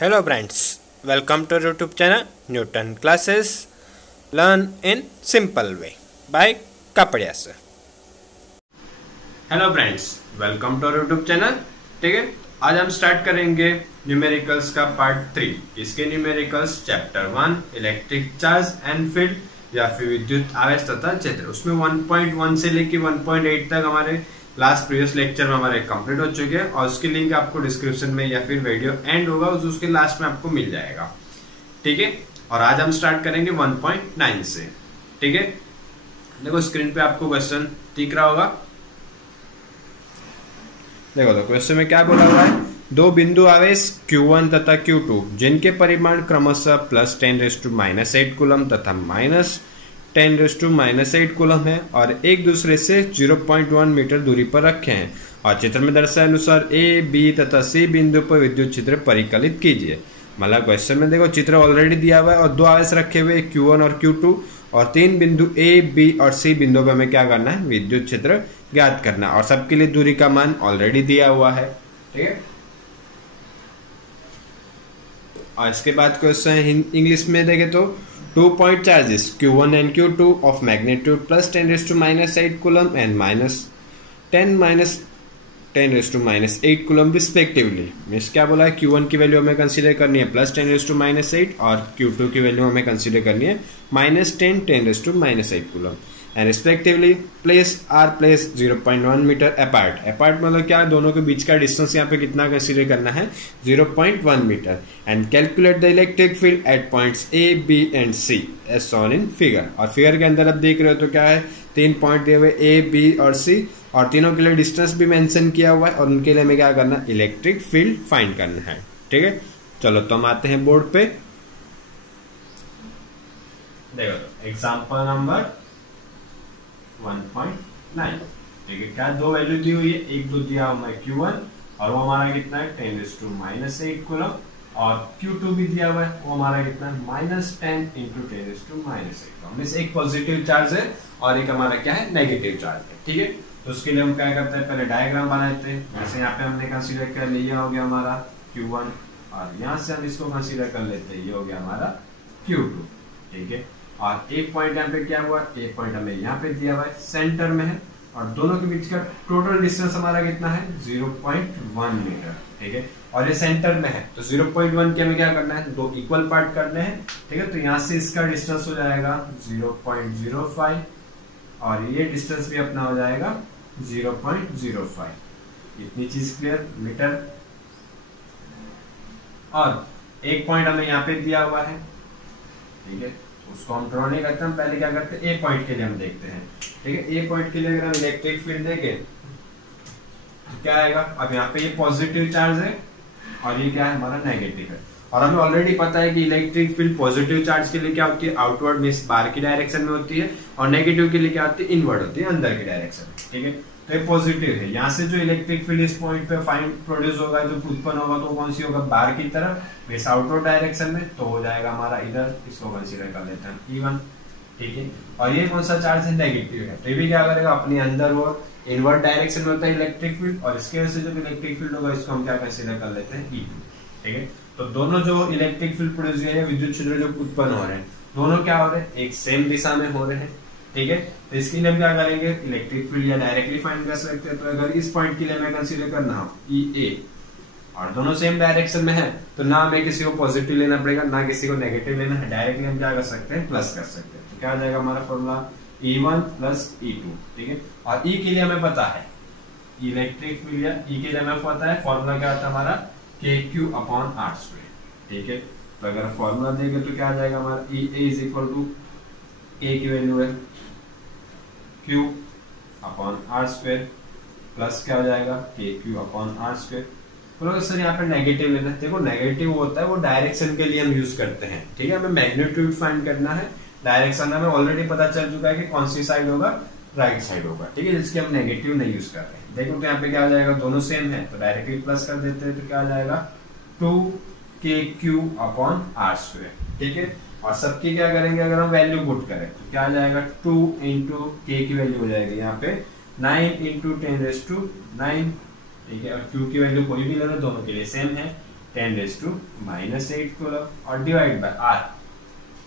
Hello friends, welcome to YouTube channel Newton Classes Learn in Simple Way by Kapadia sir. Hello friends, welcome to YouTube channel. ठीक है, आज हम start करेंगे numericals का part 3। इसके numericals chapter 1 electric charge and field या फिर विद्युत आवेश तथा क्षेत्र। उसमें 1.1 से लेके 1.8 तक हमारे लास्ट प्रीवियस लेक्चर में हमारे कंप्लीट हो चुके हैं और उसकी लिंक आपको डिस्क्रिप्शन में या फिर वीडियो एंड होगा उसके लास्ट में आपको मिल जाएगा। ठीक है, और आज हम स्टार्ट करेंगे 1.9 से। ठीक है, देखो स्क्रीन पे आपको क्वेश्चन दिख रहा होगा। देखो तो क्वेश्चन में क्या बोला हुआ है, दो बिंदु आवेश Q1 तथा Q2 जिनके परिमाण क्रमशः +10⁻⁸ कूलम तथा -10⁻⁸ कूलम है और एक दूसरे से 0.1 मीटर दूरी पर रखे हैं और चित्र में दर्शाए अनुसार A, B तथा C बिंदु पर विद्युत क्षेत्र परिकलित कीजिए। मतलब क्वेश्चन में देखो चित्र ऑलरेडी दिया हुआ है और दो आवेश रखे हुए Q1 और Q2 और तीन बिंदु A, B और C बिंदु पर हमें क्या करना है, विद्युत क्षेत्र ज्ञात करना और सबके लिए दूरी का मान ऑलरेडी दिया हुआ है। ठीक है, और इसके बाद क्वेश्चन इंग्लिश में देखे तो 2 point charges Q1 and Q2 of magnitude +10⁻⁸ coulomb and -10⁻⁸ coulomb respectively। Means क्या बोला है, Q1 की वैल्यू हमें कंसीडर करनी है +10⁻⁸ और Q2 की वैल्यू हमें कंसीडर करनी है -10⁻⁸ coulomb and respectively place 0.1 metre apart मतलब क्या, दोनों के बीच का डिस्टेंस यहाँ पे कितना कंसीडर करना है, 0.1 metre. And calculate the electric field at points A, B and C as shown in figure. और फिगर के अंदर आप देख रहे हो तो क्या है, 3 पॉइंट दिए हुए A, B और C और तीनों के लिए डिस्टेंस भी मेंशन किया हुआ है और उनके लिए हमें क्या करना है, इलेक्ट्रिक फील्ड फाइंड करना है। ठीक है, चलो तो हम आते हैं बोर्ड पे। देखो एग्जाम्पल नंबर 1.9। ठीक है, क्या दो वैल्यू दी हुई है, एक तो दिया हुआ है Q1 और वो हमारा कितना है 10⁻⁸ कूलम और Q2 भी दिया हुआ है, वो हमारा कितना है -10 × 10⁻⁸। मींस एक पॉजिटिव चार्ज है और एक हमारा क्या है, नेगेटिव चार्ज है। ठीक है, तो उसके लिए हम क्या करते हैं, पहले डायग्राम बनाते हैं। जैसे यहाँ पे हमने कंसीडर कर लिया, हो गया हमारा Q1 और यहाँ से हम इसको कंसीडर कर लेते हैं, ये हो गया हमारा Q2। ठीक है, और एक पॉइंट यहाँ पे क्या हुआ, एक पॉइंट हमें यहाँ पे दिया हुआ है, सेंटर में है और दोनों के बीच का टोटल डिस्टेंस हमारा कितना है, 0.1 मीटर। ठीक है, और ये सेंटर में है तो 0.1 के हमें क्या करना है, दो इक्वल पार्ट करने हैं। ठीक है, तो यहाँ से इसका डिस्टेंस हो जाएगा 0.05 और ये डिस्टेंस भी अपना हो जाएगा 0.05। इतनी चीज क्लियर, मीटर। और एक पॉइंट हमें यहाँ पे दिया हुआ है। ठीक है, उसको हम ड्रॉ नहीं करते, हम पहले क्या करते हैं, ए पॉइंट के लिए हम देखते हैं। ठीक है, ए पॉइंट के लिए अगर हम इलेक्ट्रिक फील्ड देखें तो क्या आएगा, अब यहाँ पे ये पॉजिटिव चार्ज है और ये क्या है, हमारा नेगेटिव है। और हमें ऑलरेडी पता है कि इलेक्ट्रिक फील्ड पॉजिटिव चार्ज के लिए क्या होती है, आउटवर्ड मींस बाहर की डायरेक्शन में होती है और नेगेटिव के लिए क्या होती है, इनवर्ड होती है, अंदर की डायरेक्शन में। ठीक है, तो ये पॉजिटिव है। यहाँ से जो इलेक्ट्रिक फील्ड इस पॉइंट पे फाइंड प्रोड्यूस होगा, जो उत्पन्न होगा, तो कौन सी होगा, बाहर की तरफ मींस आउटवर्ड डायरेक्शन में, तो हो जाएगा हमारा इधर। इसको कंसीडर कर लेते हैं E1। ठीक है, और ये कौन सा चार्ज है, नेगेटिव है, तो ये भी क्या करेगा, अपने अंदर वो इनवर्ड डायरेक्शन में होता है इलेक्ट्रिक फील्ड और इसके वजह से जो इलेक्ट्रिक फील्ड होगा इसको हम क्या कंसीडर कर लेते हैं, E2। ठीक है, तो दोनों जो इलेक्ट्रिक फील्ड प्रोड्यूस है, विद्युत क्षेत्र जो उत्पन्न हो रहे हैं, दोनों क्या हो रहे हैं, एक सेम दिशा में हो रहे हैं। ठीक है, तो इसके लिए हम क्या करेंगे, इलेक्ट्रिक फील्ड या डायरेक्टली फाइंड कर सकते हैं। तो अगर इस पॉइंट के लिए हमें कंसीडर करना हो EA और दोनों सेम डायरेक्शन में है, तो ना हमें किसी को पॉजिटिव लेना पड़ेगा ना किसी को नेगेटिव लेना है, डायरेक्टली हम क्या कर सकते हैं, प्लस कर सकते हैं। तो क्या आ जाएगा हमारा फॉर्मूला, E1 + E2। ठीक है, और E के लिए हमें पता है, इलेक्ट्रिक फील्ड या E के लिए हमें पता है फॉर्मूला क्या होता है हमारा, KQ/R²। ठीक है, तो अगर फॉर्मूला देंगे तो क्या आ जाएगा हमारा, EA = K की वैल्यू है Q/R² प्लस क्या हो जाएगा, KQ/R²। तो सर यहाँ पे नेगेटिव लेना है, देखो नेगेटिव होता है वो डायरेक्शन के लिए हम यूज करते हैं। ठीक है, हमें मैग्नीट्यूड फाइंड करना है, डायरेक्शन हमें ऑलरेडी पता चल चुका है कि कौन सी साइड होगा, राइट साइड होगा। ठीक है, जिसके हम नेगेटिव नहीं यूज कर रहे हैं। देखो तो यहाँ पे क्या आ जाएगा, दोनों सेम है तो डायरेक्टली प्लस कर देते हैं, तो क्या आ जाएगा 2KQ/R²। ठीक है, और सबकी क्या करेंगे, अगर हम वैल्यू पुट करें तो क्या आ जाएगा, 2 × K की वैल्यू हो जाएगी यहाँ पे 9 × 10⁻⁹। ठीक है, और Q की वैल्यू कोई भी ले लो, दोनों के लिए सेम है 10⁻⁻8 कूलम और डिवाइड बाय आर।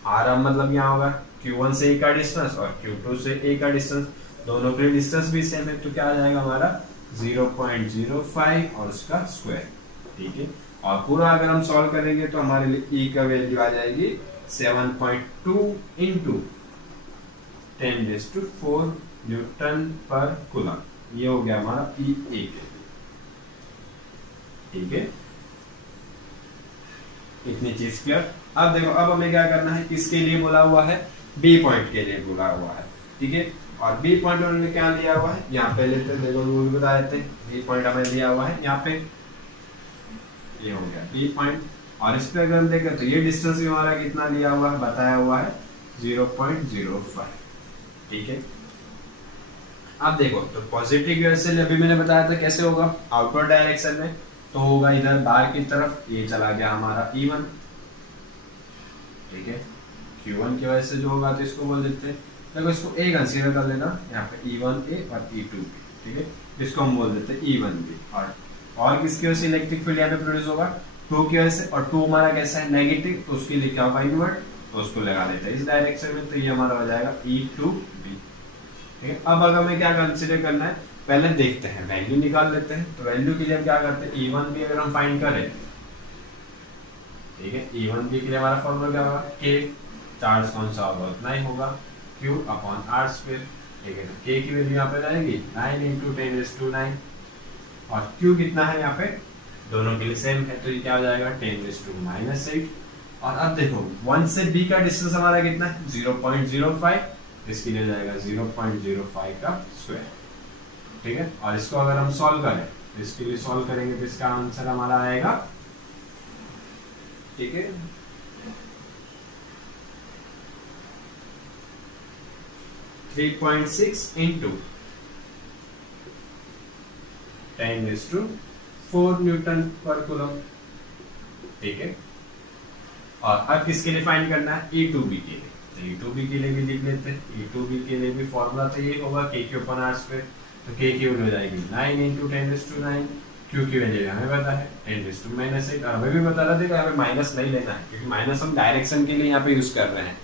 आर अब मतलब यहाँ होगा Q1 से A का डिस्टेंस और Q2 से A का डिस्टेंस, दोनों के डिस्टेंस भी सेम है, तो क्या आ जाएगा हमारा 0.05 और उसका स्क्वायर। ठीक है, और पूरा अगर हम सॉल्व करेंगे तो हमारे लिए E का वैल्यू आ जाएगी 7.2 इंटू 10⁻⁴ न्यूटन पर कूलम। ये हो गया हमारा E1। ठीक है, इतनी चीज क्लियर। अब देखो, अब हमें क्या करना है, किसके लिए बोला हुआ है, बी पॉइंट के लिए बोला हुआ है। ठीक है, और बी पॉइंट उन्होंने क्या दिया हुआ है, यहाँ पे लेते देखो, वो भी बता देते हैं। बी पॉइंट हमें दिया हुआ है यहाँ पे, ये हो गया बी पॉइंट, और इस पे अगर हम देखें तो ये डिस्टेंस भी हमारा कितना दिया हुआ है, बताया हुआ है 0.05। ठीक है, अब देखो तो पॉजिटिव डायरेक्शन अभी मैंने बताया था कैसे होगा, आउटवर्ड डायरेक्शन में तो होगा इधर बाहर की तरफ, ये चला गया हमारा E1। ठीक है, Q1 की वजह से जो होगा तो इसको बोल देते हैं, देखो इसको A कंसीडर कर लेना, यहाँ पे E1A और E2B। ठीक है, इसको हम बोल देते हैं E1B। और किसकी वजह से इलेक्ट्रिक फील्ड यहाँ पे प्रोड्यूस होगा, 2 की वजह से, और 2 हमारा कैसा है, नेगेटिव, तो उसके लिए क्या होगा, इनवर्ट, तो उसको लगा देते हैं इस डायरेक्शन में, तो ये हमारा हो जाएगा E2B। ठीक है, अब अगर हमें क्या कंसीडर करना है, पहले देखते हैं, वैल्यू निकाल लेते हैं। तो वैल्यू के लिए हम क्या करते हैं, E1B अगर हम फाइंड करें, ठीक है, E1B के लिए हमारा फॉर्मूला क्या होगा, K, चार्ज कौन सा होगा उतना ही होगा, Q/R²। ठीक है, तो K की वैल्यू यहाँ पे जाएगी 9 × 10⁻⁹, और Q कितना है यहाँ पे, दोनों के लिए सेम है, तो ये क्या हो जाएगा 10⁻⁻8। और अब देखो 1 से B का डिस्टेंस हमारा कितना है, 0.05, इसके लिए जाएगा 0.05 का स्क्वायर। ठीक है, और इसको अगर हम सॉल्व करें, इसके लिए सॉल्व करेंगे तो इसका आंसर हमारा आएगा, ठीक है, 3.6 इंटू 10⁻⁴ न्यूटन पर कूलम। ठीक है, और अब किसके लिए फाइंड करना है, E2B के लिए, तो E2B के लिए भी लिख लेते हैं। E2B के लिए भी फॉर्मूला तो ये होगा K/R², तो K की वैल्यू हो जाएगी 9 × 10⁻⁹, Q की वैल्यू हमें पता है 10⁻⁻8, और हमें भी बता रहा था कि हमें माइनस नहीं लेना है, क्योंकि माइनस हम डायरेक्शन के लिए यहाँ पे यूज कर रहे हैं।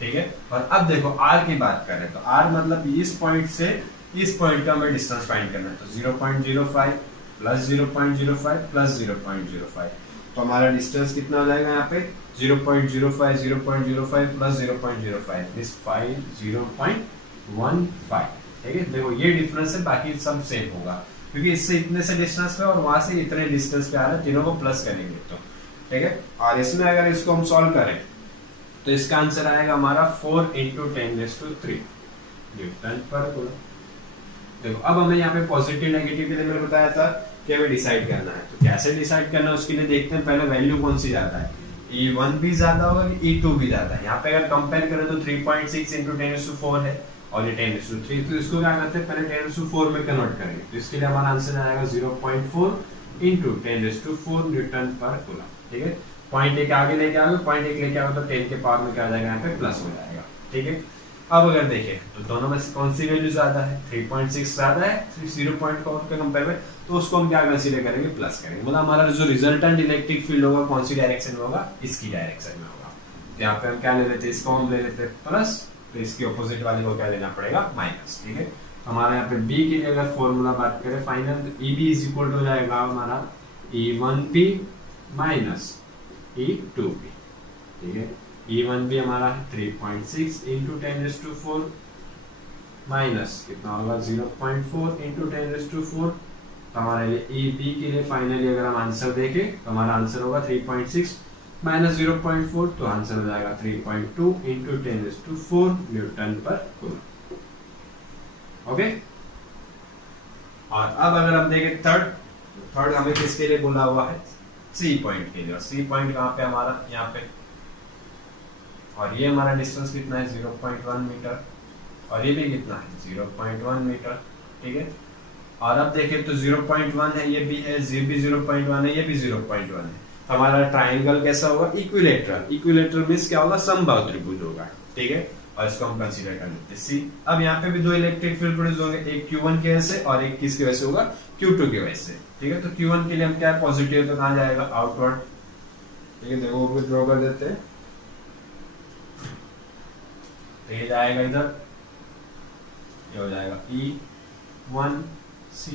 ठीक है, और अब देखो R की बात करें तो R मतलब इस पॉइंट से इस पॉइंट का हमें डिस्टेंस फाइंड करना है, तो 0.05 प्लस 0.05 प्लस 0.05, तो हमारा डिस्टेंस कितना हो जाएगा यहाँ पे 0.05 0.05 प्लस 0.05 इस 0.15। ठीक है, देखो ये डिफरेंस है, बाकी सब सेम होगा, क्योंकि इससे इतने से डिस्टेंस पे और वहां से इतने डिस्टेंस पे आ रहा है, तीनों को प्लस करेंगे तो। ठीक है, और इसमें अगर इसको हम सॉल्व करें तो इसका आंसर आएगा हमारा 4 × 10⁻³ न्यूटन पर कूलम। देखो अब हमें यहाँ पे पॉजिटिव नेगेटिव के लिए मैंने बताया था कि हमें डिसाइड करना है, तो कैसे डिसाइड करना है उसके लिए देखते हैं, पहले वैल्यू कौन सी ज्यादा है, E1B ज्यादा होगा कि E2B ज्यादा है। यहाँ पे अगर कंपेयर करें तो 3.6 × 10⁻⁴ है और ये 10⁻3, तो इसको क्या करते हैं, पहले 10⁻⁴ में कन्वर्ट करेंगे, तो इसके लिए हमारा आंसर आएगा 0.4 × 10⁻⁴ न्यूटन पर कूलम। ठीक है, पॉइंट एक आगे लेके आओगे, पॉइंट एक लेके आओगे तो 10 के पावर में क्या आ जाएगा, यहाँ पे प्लस हो जाएगा। ठीक है, अब अगर देखें तो दोनों में कौन सी वैल्यू ज्यादा है, 3.6 ज्यादा है 0.4 के कंपेयर में, तो उसको हम क्या कंसीडर करेंगे, प्लस करेंगे, मतलब हमारा जो रिजल्टेंट इलेक्ट्रिक फील्ड होगा कौन सी डायरेक्शन में होगा, इसकी डायरेक्शन में होगा। तो यहाँ पे हम क्या ले लेते हैं, इसको हम ले लेते हैं प्लस, तो इसके ऑपोजिट वाले को क्या लेना पड़ेगा, माइनस। ठीक है, हमारे यहाँ पे B के लिए अगर फॉर्मूला बात करें फाइनल, EB इक्वल हो जाएगा हमारा E1B माइनस E2B। ठीक है, E1B हमारा 3.6 × 10⁻⁴ माइनस कितना होगा 0.4 × 10⁻⁴, तो हमारे लिए EB के लिए फाइनली अगर हम आंसर देखें तो हमारा आंसर होगा 3.6 माइनस 0.4, तो आंसर हो जाएगा 3.2 × 10⁻⁴ न्यूटन पर कूलम। ओके, और अब अगर हम देखें थर्ड हमें किसके लिए बोला हुआ है, C पॉइंट के लिए, और C पॉइंट कहाँ पे हमारा, यहाँ पे, और ये हमारा डिस्टेंस कितना है 0.1 मीटर, और ये भी कितना है 0.1 मीटर। ठीक है, और अब देखें तो 0.1 है, ये भी है, ये भी 0.1 है, ये भी 0.1 है, हमारा ट्राइंगल कैसा होगा, इक्विलेटरल। इक्विलेटरल मींस क्या होगा, समबाहु त्रिभुज होगा। ठीक है, और इसको हम कंसीडर कर लेते हैं C। अब यहाँ पे भी दो इलेक्ट्रिक फील्ड प्रोड्यूस होंगे, एक Q1 की वजह से और एक किसकी वजह से होगा, Q2 की वजह से। ठीक है। तो Q1 के लिए हम क्या पॉजिटिव, तो कहाँ जाएगा आउटवर्ड, ठीक है। देखो वो ड्रॉ कर देते हैं, तो ये जाएगा इधर, ये हो जाएगा E1C,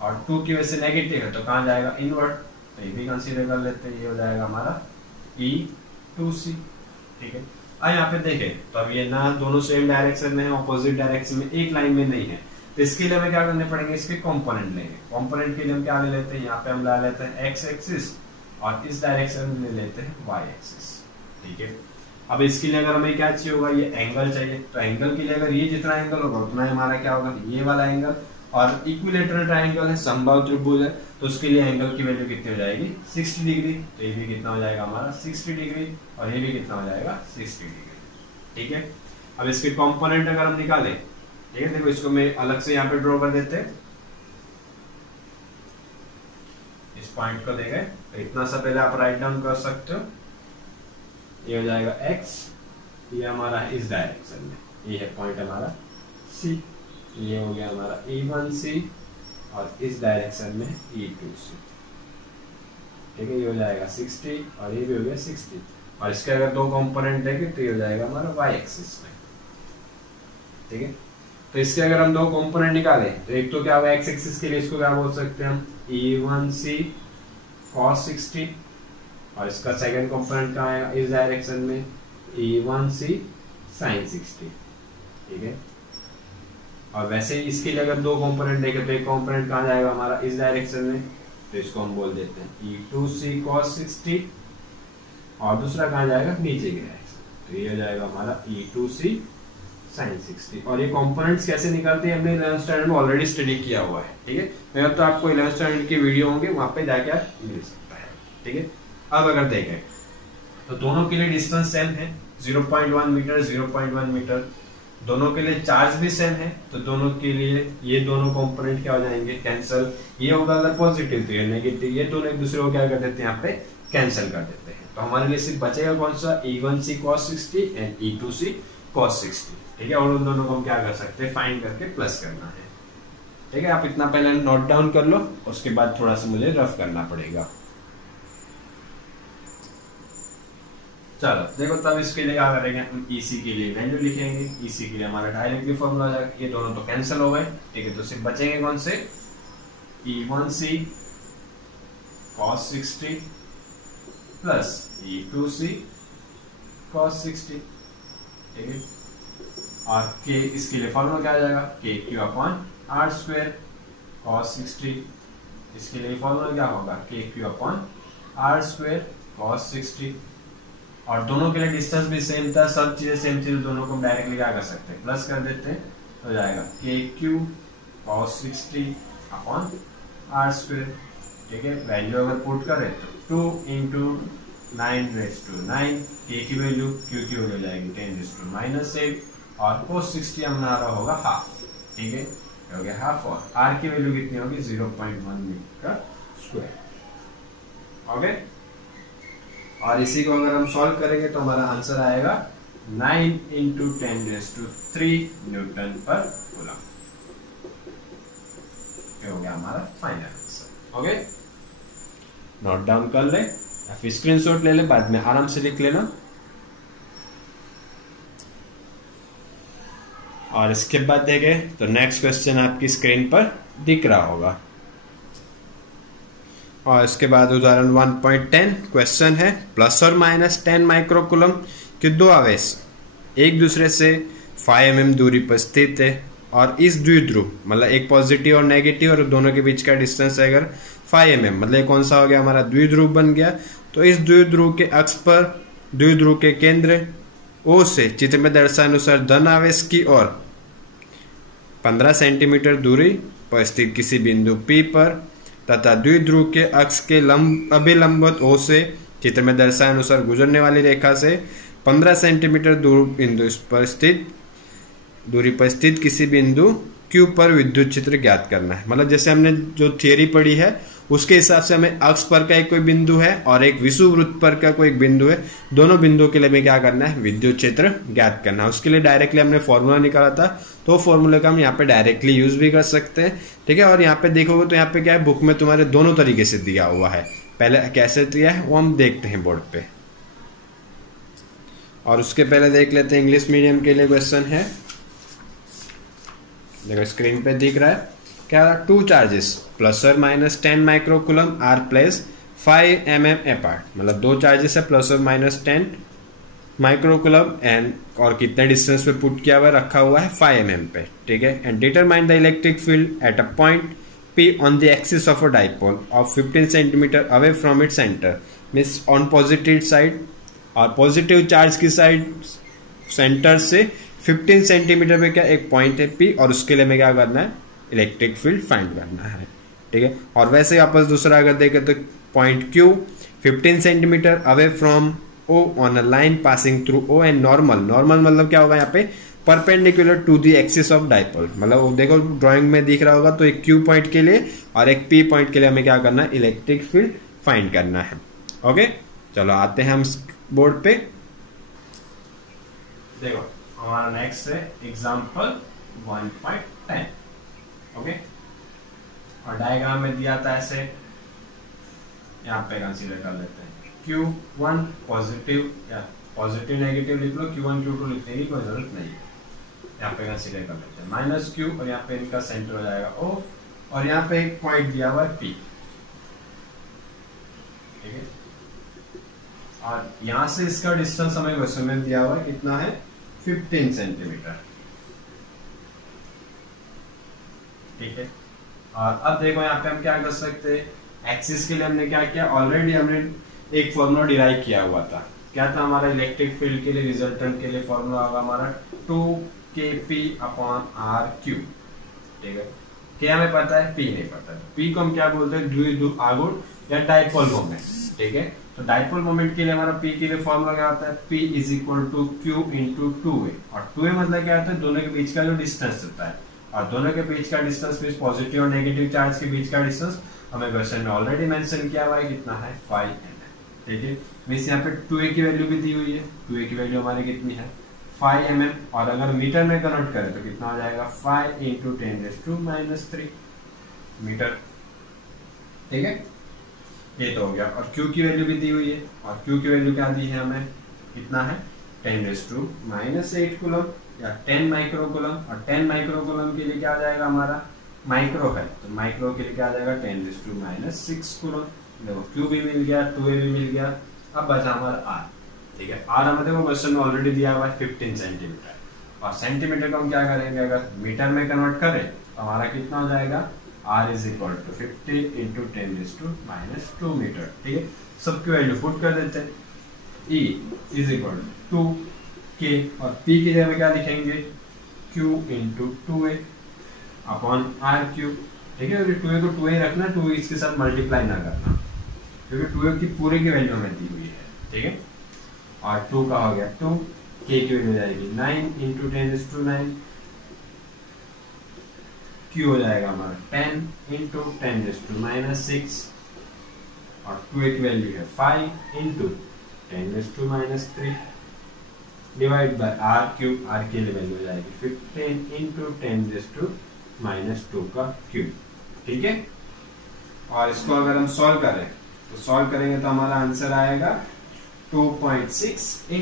और 2 की वजह से नेगेटिव है तो कहाँ जाएगा इनवर्ड, तो ये भी कंसीडर कर लेते हैं, ये हो जाएगा हमारा E2C, ठीक है। अब यहाँ पे देखें तो अब ये ना दोनों सेम डायरेक्शन में है, ऑपोजिट डायरेक्शन में, एक लाइन में नहीं है, तो इसके लिए हमें क्या करने पड़ेंगे, इसके कंपोनेंट लेंगे। कंपोनेंट के लिए हम क्या ले लेते हैं, यहाँ पे हम ला लेते हैं एक्स एक्सिस, और इस डायरेक्शन में ले लेते हैं वाई एक्सिस, ठीक है। अब इसके लिए अगर हमें क्या चाहिए होगा, ये एंगल चाहिए, तो एंगल के लिए अगर ये जितना एंगल होगा उतना हमारा क्या होगा, ये वाला एंगल, और इक्विलेटरल ट्रायंगल है, समबाहु त्रिभुज है, तो उसके लिए एंगल की वैल्यू कितनी हो जाएगी 60 डिग्री, तो ये भी कितना हो जाएगा हमारा 60 डिग्री, और ये भी कितना हो जाएगा 60 डिग्री, ठीक है। अब इसके कंपोनेंट अगर हम निकालें, ठीक है, देखो इसको मैं अलग से यहाँ पे ड्रॉ कर देते हैं, इस पॉइंट को देखें तो इतना सा पहले आप राइट डाउन कर सकते हो, ये हो जाएगा x, ये हमारा है इस डायरेक्शन में, ये है पॉइंट हमारा C, ये हो गया हमारा E1C, और इस डायरेक्शन में E2C, ठीक है। ये हो जाएगा 60, और ये भी हो गया 60, और इसके अगर दो कंपोनेंट देखें तो ये हो जाएगा हमारा y एक्सिस में, ठीक है। तो इसके अगर हम दो कंपोनेंट निकालें तो एक तो क्या होगा x एक्सिस के लिए, इसको क्या बोल सकते हैं हम E1C cos 60, और इसका सेकंड कंपोनेंट कहाँ आएगा इस डायरेक्शन में E1C sin 60, ठीक है। और वैसे ही इसके लिए अगर दो कंपोनेंट देखें तो एक कंपोनेंट कहाँ जाएगा हमारा इस डायरेक्शन में, तो इसको हम बोल देते हैं E2C cos 60, और दूसरा कहाँ जाएगा नीचे की डायरेक्शन, तो ये हो जाएगा हमारा E2C sin 60। और ये कंपोनेंट्स कैसे निकालते हैं हमने 11th स्टैंडर्ड में ऑलरेडी स्टडी किया हुआ है, ठीक है। मैं तो आपको 11th स्टैंडर्ड की वीडियो होंगे, वहां पे जाके आप मिल सकता है, ठीक है। अब अगर देखें तो दोनों के लिए डिस्टेंस सेम है, 0.1 मीटर 0.1 मीटर, दोनों के लिए चार्ज भी सेम है, तो दोनों के लिए ये दोनों कंपोनेंट क्या हो जाएंगे कैंसिल, ये होगा अगर पॉजिटिव तो ये नेगेटिव, ये दोनों एक दूसरे को क्या कर देते हैं यहाँ पे कैंसिल कर देते हैं, तो हमारे लिए सिर्फ बचेगा कौन सा E1C cos 60 and E2C cos 60, ठीक है। और उन दोनों को हम क्या कर सकते हैं फाइंड करके प्लस करना है, ठीक है। आप इतना पहले नोट डाउन कर लो, उसके बाद थोड़ा सा मुझे रफ करना पड़ेगा। चलो देखो, तब इसके लिए क्या करेंगे हम EC के लिए वैल्यू लिखेंगे, EC के लिए हमारा डायरेक्टली फॉर्मूला आ जाएगा, ये दोनों तो कैंसिल हो गए, ठीक है। तो सिर्फ बचेंगे कौन से E1C cos 60 plus E2C cos 60, ठीक है। और के इसके लिए फॉर्मूला क्या आ जाएगा KQ/R² cos 60, इसके लिए फॉर्मूला क्या होगा KQ/R² cos 60, और दोनों के लिए डिस्टेंस भी सेम था, सब चीजें सेम चीजें, दोनों को हम डायरेक्टली क्या कर सकते हैं प्लस कर देते हैं, हो जाएगा KQ cos 60/R², ठीक है। वैल्यू अगर पुट करें तो 2 × 9⁹, K की वैल्यू Q की वैल्यू हो जाएगी 10⁻⁸, और cos 60 हमारा होगा हाफ, ठीक है, हो गया हाफ, और R की वैल्यू कितनी होगी 0.1 मीटर स्क्वायर, ओके। और इसी को अगर हम सॉल्व करेंगे तो हमारा आंसर आएगा 9 × 10⁻³ न्यूटन पर कूलम, ये हो गया हमारा final answer, okay. Note down कर ले या फिर स्क्रीनशॉट ले ले, बाद में आराम से लिख लेना। और इसके बाद देखें तो नेक्स्ट क्वेश्चन आपकी स्क्रीन पर दिख रहा होगा, और इसके बाद उदाहरण 1.10 क्वेश्चन है ±10 माइक्रोकूलम के दो आवेश एक दूसरे से 5 mm दूरी पर स्थित है, और इस द्विध्रुव मतलब एक पॉजिटिव और नेगेटिव, और दोनों के बीच का डिस्टेंस है अगर 5 mm, मतलब कौन सा हो गया हमारा द्विध्रुव बन गया। तो इस द्विध्रुव के अक्ष पर द्विध्रुव के केंद्र O से चित्र में दर्शाए अनुसार धन आवेश की ओर 15 सेंटीमीटर दूरी पर स्थित किसी बिंदु P पर, तथा द्विध्रुव के अक्ष के अभिलंबवत O से चित्र में दर्शाए अनुसार गुजरने वाली रेखा से 15 सेंटीमीटर दूर बिंदु पर स्थित दूरी पर स्थित किसी बिंदु Q पर विद्युत क्षेत्र ज्ञात करना है। मतलब जैसे हमने जो थियरी पढ़ी है उसके हिसाब से हमें अक्ष पर का एक कोई बिंदु है और एक विषुववृत्त पर का कोई बिंदु है, दोनों बिंदुओं के लिए हमें क्या करना है, विद्युत क्षेत्र ज्ञात करना है। उसके लिए डायरेक्टली हमने फॉर्मूला निकाला था, तो फॉर्मूले का हम यहाँ पे डायरेक्टली यूज भी कर सकते हैं, ठीक है। और यहाँ पे देखोगे तो यहाँ पे क्या है, बुक में तुम्हारे दोनों तरीके से दिया हुआ है। पहले कैसे दिया है वो हम देखते हैं बोर्ड पे, और उसके पहले देख लेते हैं इंग्लिश मीडियम के लिए क्वेश्चन है। देखो स्क्रीन पे दिख रहा है क्या, 2 चार्जेस प्लस और minus 10 microcoulomb are place 5 mm apart, मतलब 2 चार्जेस है प्लस और माइनस 10 माइक्रोकूलम एंड और कितने डिस्टेंस पे पुट किया हुआ रखा हुआ है 5 mm पे, ठीक है। And determine the electric field at a point P on the axis of a dipole of 15 centimeter away from its center, means on positive side, और पॉजिटिव चार्ज की साइड सेंटर से 15 सेंटीमीटर पे क्या एक point है P, और उसके लिए हमें क्या करना है, इलेक्ट्रिक फील्ड फाइंड करना है, ठीक है। और वैसे ही वापस दूसरा अगर देखें तो point Q 15 centimetre away from O on a line passing through O and normal मतलब क्या होगा यहाँ पे, perpendicular to the axis of dipole, मतलब देखो ड्राइंग में दिख रहा होगा, तो एक Q पॉइंट के लिए और एक P पॉइंट के लिए हमें क्या करना है, इलेक्ट्रिक फील्ड फाइंड करना है। ओके, चलो आते हैं हम बोर्ड पे। देखो हमारा नेक्स्ट है एग्जांपल 1.10, ओके। और डायग्राम में दिया था ऐसे, यहाँ पे कंसीडर कर लेते हैं Q1 पॉजिटिव, या पॉजिटिव नेगेटिव लिख लो, Q1 Q2 लिखने की कोई जरूरत नहीं है, यहाँ पे कंसीडर कर लेते हैं माइनस Q, और यहाँ पे इनका सेंटर हो जाएगा O, और यहाँ पे एक पॉइंट दिया हुआ है P, ठीक है। और यहाँ से इसका डिस्टेंस हमें क्वेश्चन में दिया हुआ है कितना है, 15 सेंटीमीटर, ठीक है। और अब देखो यहाँ पे हम क्या कर सकते हैं, एक्सिस के लिए हमने क्या किया, ऑलरेडी हमने एक फॉर्मूला डिराइव किया हुआ था, क्या था हमारा, इलेक्ट्रिक फील्ड के लिए रिजल्टेंट के लिए फॉर्मूला होगा हमारा 2kp/r3, ठीक है। क्या हमें पता है, P नहीं पता है, P को हम क्या बोलते हैं, द्विध्रुव या डाइपोल मोमेंट, ठीक है। तो डाइपोल मोमेंट के लिए हमारा P के लिए फॉर्मूला क्या होता है, P = Q × 2a, और 2a मतलब क्या होता है, दोनों के बीच का जो डिस्टेंस होता है, और दोनों के बीच का डिस्टेंस मींस पॉजिटिव और नेगेटिव चार्ज के बीच का डिस्टेंस हमें क्वेश्चन में ऑलरेडी मेंशन किया हुआ है, कितना है 5 mm, ठीक है। मींस यहाँ पे 2a की वैल्यू भी दी हुई है, 2a की वैल्यू हमारी कितनी है 5 mm, और अगर मीटर में कन्वर्ट करें तो कितना हो जाएगा 5 × 10⁻³ मीटर, ठीक है। ये तो हो गया, और Q की वैल्यू भी दी हुई है, और Q की वैल्यू क्या दी है हमें, कितना है 10⁻⁸ कूलम या 10 माइक्रोकूलम, और 10 माइक्रोकूलम के लिए क्या आ जाएगा हमारा, माइक्रो है तो माइक्रो के लिए क्या आ जाएगा 10⁻⁶ कूलम। देखो Q भी मिल गया, 2a भी मिल गया, अब बचा हमारा R, ठीक है। R हमें देखो क्वेश्चन में ऑलरेडी दिया हुआ है 15 सेंटीमीटर, और सेंटीमीटर को हम क्या करेंगे, अगर मीटर में कन्वर्ट करें तो हमारा कितना हो जाएगा, R = 50 × 10⁻² मीटर, ठीक है। सबकी वैल्यू पुट कर देते हैं, E = 2k, और P की जगह क्या लिखेंगे, Q × 2a/r³, ठीक है। और 2a को 2a रखना, 2 इसके साथ मल्टीप्लाई ना करना, क्योंकि 2a की पूरे की वैल्यू हमें दी हुई है, ठीक है। और 2 का हो गया 2, k की वैल्यू जाएगी 9 × 10⁹, Q हो जाएगा हमारा 10 × 10⁻⁶, और 2a की वैल्यू है 5 × 10⁻³ डिवाइड बाय r³ r की वैल्यू हो जाएगी 15 × 10⁻² का क्यूब, ठीक है। और इसको अगर हम सॉल्व करें तो सॉल्व करेंगे तो हमारा आंसर आएगा 2.6 ×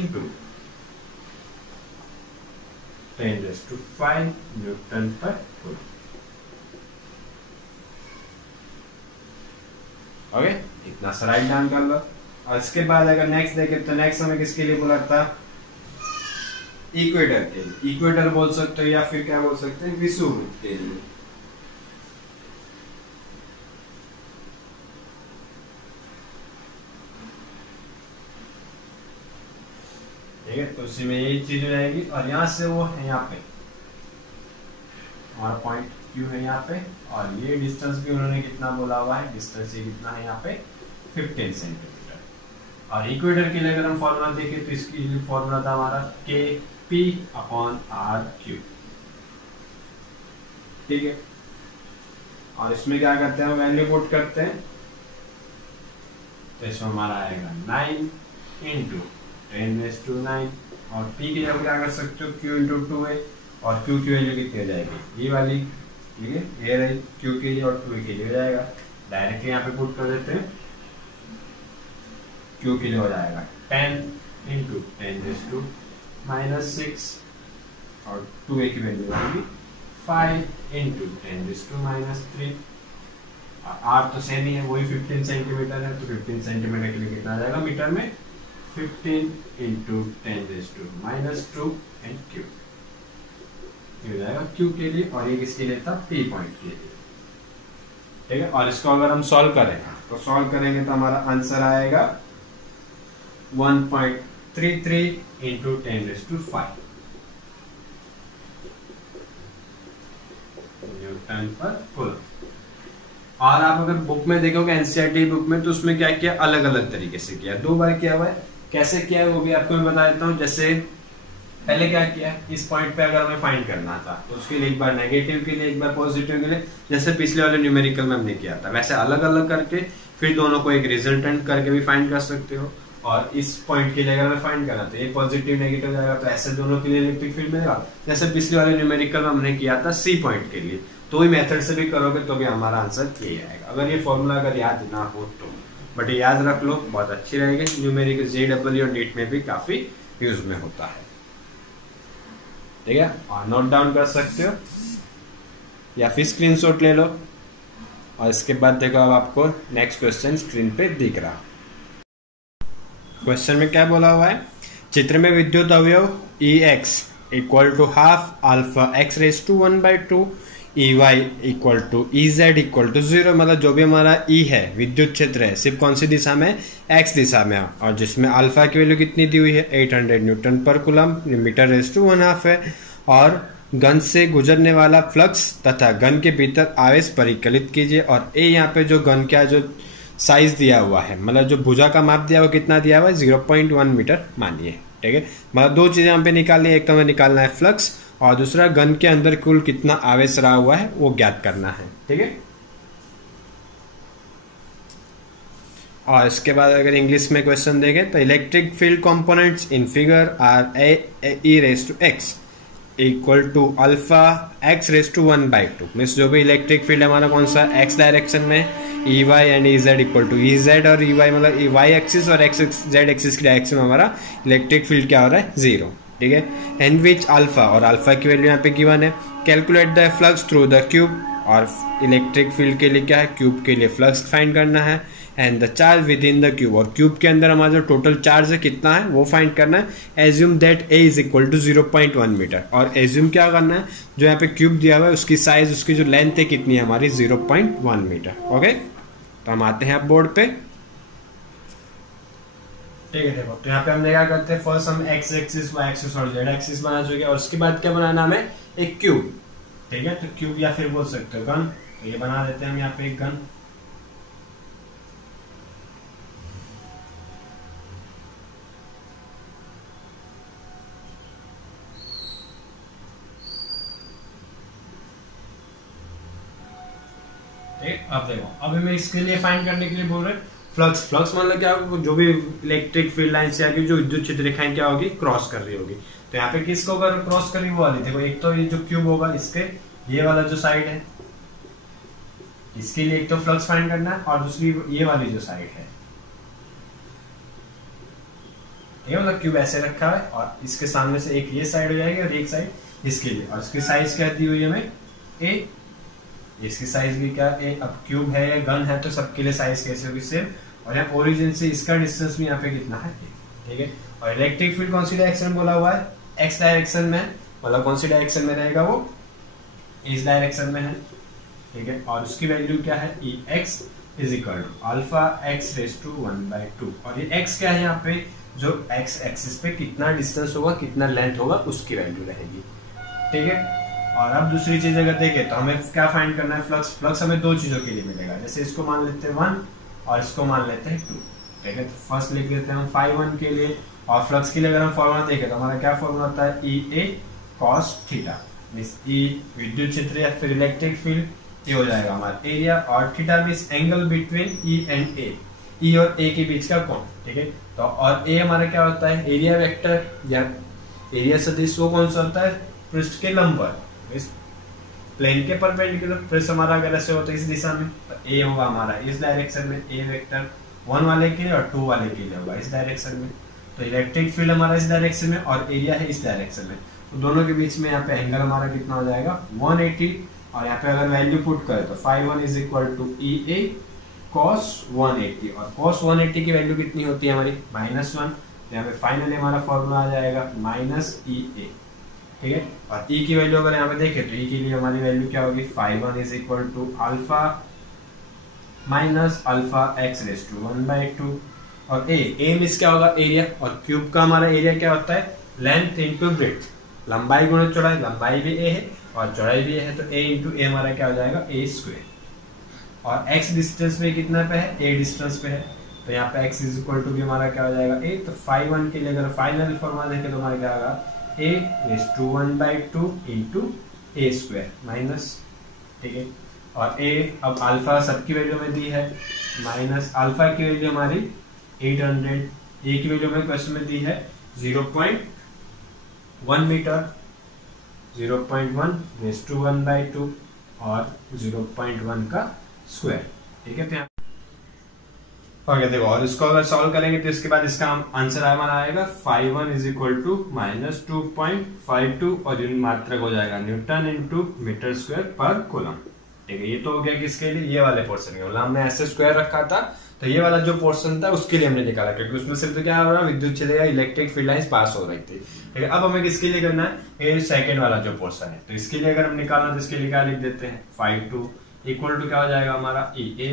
10⁵ न्यूटन पर कूलम, ओके। इतना सा राइट डाउन कर लो। और इसके बाद अगर नेक्स्ट देखें तो नेक्स्ट हमें किसके लिए बोला था, इक्वेटर के लिए, इक्वेटर बोल सकते हो या फिर क्या बोल सकते हैं, विषुववृत्त के लिए, ठीक है। तो उसी में यही चीज हो जाएगी, और यहाँ से वो है यहाँ पे हमारा पॉइंट Q है यहाँ पे, और ये डिस्टेंस भी उन्होंने कितना बोला हुआ है, डिस्टेंस ये कितना है यहाँ पे 15 सेंटीमीटर। और इक्वेटर के लिए अगर हम फॉर्मूला देखें तो इसकी लिए फॉर्मूला था हमारा kp/r³, ठीक है। और इसमें क्या करते हैं, वैल्यू पुट करते हैं, तो इसमें हमारा आएगा 9 इंटू 10⁹ और P की जगह क्या कर सकते हो Q इंटू 2A और Q की वैल्यू कितनी हो जाएगी ये वाली, ठीक है, ये रही Q के लिए और 2A के लिए हो जाएगा। डायरेक्टली यहाँ पे पुट कर देते हैं, Q के लिए हो जाएगा 10 इंटू 10⁻⁻6 और 2A की वैल्यू होगी 5 इंटू 10⁻⁻3। R तो सेम ही है, वही 15 सेंटीमीटर है, तो 15 सेंटीमीटर के लिए कितना आ जाएगा मीटर में 15 इंटू 10⁻⁻2 एंड Q हो जाएगा Q के लिए, और ये किसके लिए था P पॉइंट के लिए, ठीक है। और इसको अगर हम सॉल्व करें तो सॉल्व करेंगे तो हमारा आंसर आएगा 1.33 इंटू 10⁵ न्यूटन पर कूलम। और आप अगर बुक में देखोगे एनसीईआरटी बुक में, तो उसमें क्या किया, अलग अलग तरीके से किया, 2 बार किया हुआ है। कैसे किया है वो भी आपको मैं बता देता हूँ। जैसे पहले क्या किया, इस पॉइंट पे अगर हमें फाइंड करना था तो उसके लिए एक बार नेगेटिव के लिए, एक बार पॉजिटिव के लिए, जैसे पिछले वाले न्यूमेरिकल में हमने किया था, वैसे अलग अलग करके फिर दोनों को एक रिजल्टेंट करके भी फाइंड कर सकते हो। और इस पॉइंट के लिए अगर हमें फाइंड करना तो ये पॉजिटिव नेगेटिव जाएगा, तो ऐसे दोनों के लिए इलेक्ट्रिक फील्ड मिलेगा। जैसे पिछले वाले न्यूमेरिकल में हमने किया था सी पॉइंट के लिए, तो वही मेथड से भी करोगे तो भी हमारा आंसर यही आएगा, अगर ये फॉर्मूला अगर याद ना हो तो। बट ये याद रख लो, बहुत अच्छी रहेगी, न्यूमेरिकल JEE और नीट में भी काफी यूज में होता है, ठीक है। और नोट डाउन कर सकते हो या फिर स्क्रीनशॉट ले लो। और इसके बाद देखो अब आपको नेक्स्ट क्वेश्चन स्क्रीन पे दिख रहा। क्वेश्चन में क्या बोला हुआ है, चित्र में विद्युत अवयव EX equal to half alpha x⁻², EY equal to EZ equal to 0, मतलब जो भी हमारा E है विद्युत क्षेत्र है, सिर्फ कौन सी दिशा में, X दिशा में, और जिसमें अल्फा की वैल्यू कितनी दी हुई है 800 न्यूटन पर कूलम मीटर⁻⁻1/2 है, और गन से गुजरने वाला फ्लक्स तथा गन के भीतर आवेश परिकलित कीजिए। और ए यहाँ पे जो गन का जो साइज दिया हुआ है, मतलब जो भुजा का माप दिया हुआ कितना दिया हुआ है 0.1 मीटर मानिए, ठीक है। मतलब 2 चीजें यहाँ पे निकालनी है, एक तो हमें निकालना है फ्लक्स और दूसरा गन के अंदर कुल कितना आवेश रहा हुआ है वो ज्ञात करना है, ठीक है। और इसके बाद अगर इंग्लिश में क्वेश्चन देखें तो electric field components in figure are E⁻x equal to alpha x⁻1/2। Means जो भी इलेक्ट्रिक फील्ड हमारा कौन सा x डायरेक्शन में, EY and EZ equal to EZ और EY, मतलब Y एक्सिस और Z एक्सिस की डायरेक्शन में हमारा इलेक्ट्रिक फील्ड क्या हो रहा है 0, ठीक है। एंड विच अल्फा, और अल्फा की वैल्यू यहाँ पे गिवन है। Calculate the flux through the cube, और इलेक्ट्रिक फील्ड के लिए क्या है, क्यूब के लिए फ्लक्स फाइंड करना है। And the charge with in the cube, और क्यूब के अंदर हमारा जो टोटल चार्ज है कितना है वो फाइंड करना है। Assume that A is equal to 0.1 metre, और एज्यूम क्या करना है, जो यहाँ पे क्यूब दिया हुआ है उसकी साइज, उसकी जो लेंथ है कितनी है हमारी 0.1 मीटर, ओके। तो हम आते हैं अब बोर्ड पे, ठीक है। देखो तो यहाँ पे हम क्या करते हैं, फर्स्ट हम x एक्सिस, y एक्सिस और z एक्सिस बना चुके हैं, और उसके बाद क्या बनाना हमें, एक क्यूब, ठीक है। तो क्यूब या फिर बोल सकते हो गन, तो ये बना देते हैं हम यहाँ पे एक गन। अब देखो, अब हमें इसके लिए फाइंड करने के लिए बोल रहे हैं फ्लक्स। फ्लक्स मतलब क्या होगा, जो भी इलेक्ट्रिक फील्ड लाइन से आगे जो विद्युत क्षेत्र रेखाएं क्या होगी, क्रॉस कर रही होगी। तो यहाँ पे किसको अगर क्रॉस करी वो वाली, देखो एक तो ये जो क्यूब होगा इसके ये वाला जो साइड है, इसके लिए एक तो फ्लक्स फाइंड करना है, और दूसरी ये वाली जो साइड है, ये मतलब क्यूब ऐसे रखा है और इसके सामने से एक ये साइड हो जाएगी और एक साइड इसके लिए, और इसकी साइज क्या दी हुई है हमें A, इसकी साइज भी क्या है, अब क्यूब है या गन है तो सबके लिए साइज कैसे होगी सेम। और यहाँ ओरिजिन से इसका डिस्टेंस भी यहाँ पे कितना है, ठीक है। और इलेक्ट्रिक फील्ड कौन सी डायरेक्शन बोला हुआ है, एक्स डायरेक्शन में, मतलब कौन सी डायरेक्शन में रहेगा वो, इस डायरेक्शन में है, ठीक है। और उसकी वैल्यू क्या है, Ex is equal to alpha x⁻1/2, और ये x क्या है यहाँ पे, जो x एक्सिस पे कितना डिस्टेंस होगा, कितना लेंथ होगा, उसकी वैल्यू रहेगी, ठीक है। और अब दूसरी चीज अगर देखें तो हमें क्या फाइंड करना है, फ्लक्स। फ्लक्स हमें 2 चीजों के लिए मिलेगा, जैसे इसको मान लेते हैं 1 और इसको मान लेते हैं 2, ठीक है। तो फर्स्ट लिख लेते हैं हम φ1 के लिए, और फ्लक्स के लिए अगर हम फॉर्मूला देखें तो हमारा क्या फॉर्मूला होता है, EA cos थीटा। E विद्युत क्षेत्र या फिर इलेक्ट्रिक फील्ड, ये हो जाएगा हमारा एरिया, और theta means angle between E and A। ई और ए के बीच का कोण, ठीक है। तो और ए हमारा क्या होता है, एरिया वेक्टर या एरिया सदिश, वो कौन सा होता है, पृष्ठ के लंबवत, इस प्लेन के परपेंडिकुलर। पृष्ठ हमारा अगर ऐसे होता है इस दिशा में, तो ए होगा हमारा इस डायरेक्शन में, ए वेक्टर 1 वाले के लिए और 2 वाले के लिए होगा इस डायरेक्शन में। तो इलेक्ट्रिक फील्ड हमारा इस डायरेक्शन में और एरिया है इस डायरेक्शन में, तो दोनों के बीच में यहाँ पे एंगल हमारा कितना हो जाएगा 180। और यहाँ पे अगर वैल्यू पुट करें तो φ1 is equal to E A cos 180, और cos 180 की वैल्यू कितनी होती है हमारी -1। यहाँ पे फाइनली हमारा फॉर्मूला आ जाएगा -EA, ठीक है। और E की वैल्यू अगर यहाँ पे देखें तो E के लिए हमारी वैल्यू क्या होगी, φ1 is equal to alpha minus alpha x raise to 1/2। और A मींस क्या होगा, एरिया, और क्यूब का हमारा एरिया क्या होता है, लेंथ इंटू ब्रेड्थ, लंबाई गुणा चौड़ाई, लंबाई भी A है और चौड़ाई भी है, तो A इंटू ए हमारा क्या हो जाएगा A²। और x डिस्टेंस पे कितना पे है, A डिस्टेंस पे है, तो यहाँ पे x इज इक्वल टू भी हमारा क्या हो जाएगा A। तो φ1 के लिए अगर फाइनल फॉर्मूला देखें तो हमारा क्या होगा A raise to 1/2 into A² minus, ठीक है। और A अब अल्फा सबकी वैल्यू में दी है, माइनस अल्फा की वैल्यू हमारी 800, A की वैल्यू में क्वेश्चन में दी है 0.1 मीटर, 0.1 रेज टू 1/2 और 0.1 का स्क्वायर, ठीक है। ओके देखो, और इसको अगर सॉल्व करेंगे तो इसके बाद इसका आंसर हमारा आएगा φ1 इज इक्वल टू -2.52 और यूनिट मात्रक हो जाएगा न्यूटन इंटू मीटर स्क्वायर पर कूलम, ठीक है। ये तो हो गया किसके लिए, ये वाले पोर्शन के लिए। हमने ऐसे स्क्वायर रखा था, तो ये वाला जो पोर्शन था उसके लिए हमने निकाला, क्योंकि उसमें सिर्फ तो क्या हो रहा है, विद्युत चलेगा, इलेक्ट्रिक फील्ड लाइंस पास हो रही थी, ठीक है। अब हमें किसके लिए करना है, ये सेकंड वाला जो पोर्शन है, तो इसके लिए अगर हम निकालना तो इसके लिए क्या लिख देते हैं, φ2 इक्वल टू क्या हो जाएगा हमारा EA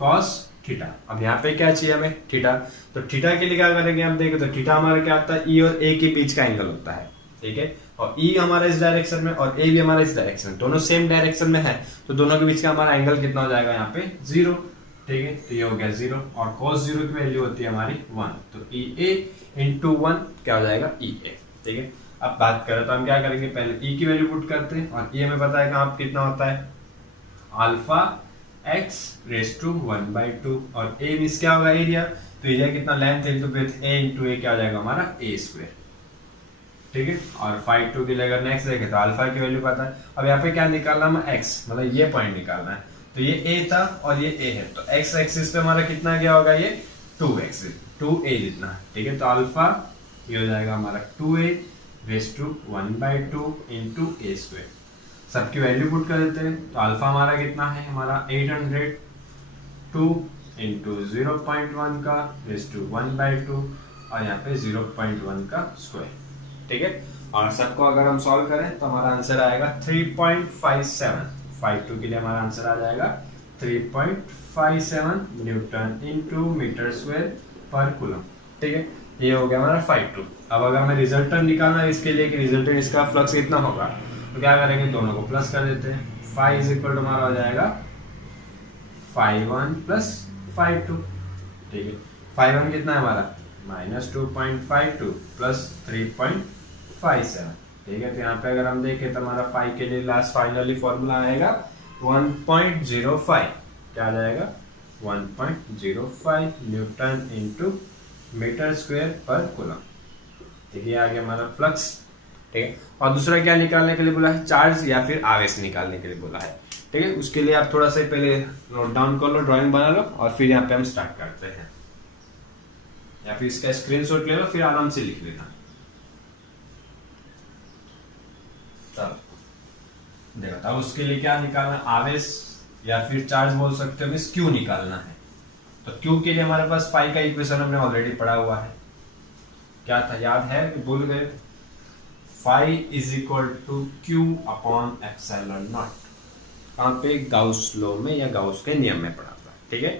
cos थीटा। अब यहाँ पे क्या चाहिए हमें, थीटा, तो थीटा के लिए क्या करेंगे हम देखें तो थीटा हमारा क्या होता है, E और A के बीच का एंगल होता है, ठीक है। और E हमारा इस डायरेक्शन में और A भी हमारा इस डायरेक्शन में, दोनों सेम डायरेक्शन में है, तो दोनों के बीच का हमारा एंगल कितना हो जाएगा यहाँ पे 0, ठीक है। तो ये हो गया 0 और cos 0 की वैल्यू होती है हमारी 1, तो EA इंटू 1 क्या हो जाएगा EA, ठीक है। अब बात करें तो हम क्या करेंगे, पहले E की वैल्यू पुट करते हैं, और E हमें पता है कहाँ कितना होता है, अल्फा x रेज टू 1/2, और A मींस क्या होगा एरिया, तो एरिया कितना, length into breadth, A into A क्या हो जाएगा हमारा A², ठीक है। और φ2 के लिए अगर नेक्स्ट देखें तो अल्फा की वैल्यू पता है। अब यहाँ पे क्या निकालना है, x, मतलब ये पॉइंट निकालना है, तो ये A था और ये A है, तो x एक्सिस पे हमारा कितना क्या होगा, ये 2A जितना, ठीक है। तो अल्फा ये हो जाएगा हमारा 2A raise to 1/2 into A², सबकी वैल्यू पुट कर देते हैं, तो अल्फा हमारा कितना है, हमारा 802 इंटू 0.1 का रेज टू 1/2 और यहाँ पे 0.1 का स्क्वायर, ठीक है। और सबको अगर हम सॉल्व करें तो हमारा आंसर आएगा 3.57, φ2 के लिए हमारा आंसर आ जाएगा 3.57 न्यूटन इंटू मीटर स्क्वायर पर कूलम, ठीक है। ये हो गया हमारा φ2। अब अगर हमें रिजल्टेंट निकालना है इसके लिए कि रिजल्टेंट इसका फ्लक्स कितना होगा, तो क्या करेंगे, दोनों को प्लस कर देते हैं, फाई इज इक्वल टू हमारा हो जाएगा φ1 प्लस φ2, ठीक है। φ1 कितना है हमारा -2.52 प्लस 3.57, ठीक है। तो यहाँ पे अगर हम देखें तो हमारा फाई के लिए लास्ट फाइनली फॉर्मूला आएगा 1.05, क्या आ जाएगा 1.05 न्यूटन इंटू मीटर स्क्वायर पर कूलम, ठीक है। आगे हमारा फ्लक्स, ठीक है। और दूसरा क्या निकालने के लिए बोला है, चार्ज या फिर आवेश निकालने के लिए बोला है, ठीक है। उसके लिए आप थोड़ा सा पहले नोट डाउन कर लो, ड्राइंग बना लो, और फिर यहाँ पे हम स्टार्ट करते हैं, या फिर इसका स्क्रीनशॉट ले लो, फिर आराम से लिख लेना। तब देखो, तब उसके लिए क्या निकालना, आवेश या फिर चार्ज बोल सकते हो, क्यू निकालना है। तो क्यू के लिए हमारे पास फाई का इक्वेशन हमने ऑलरेडी पढ़ा हुआ है, क्या था याद है, भूल गए, phi is equal to Q upon epsilon naught, कहाँ पे, गाउस लॉ में या गाउस के नियम में पढ़ा था, ठीक है।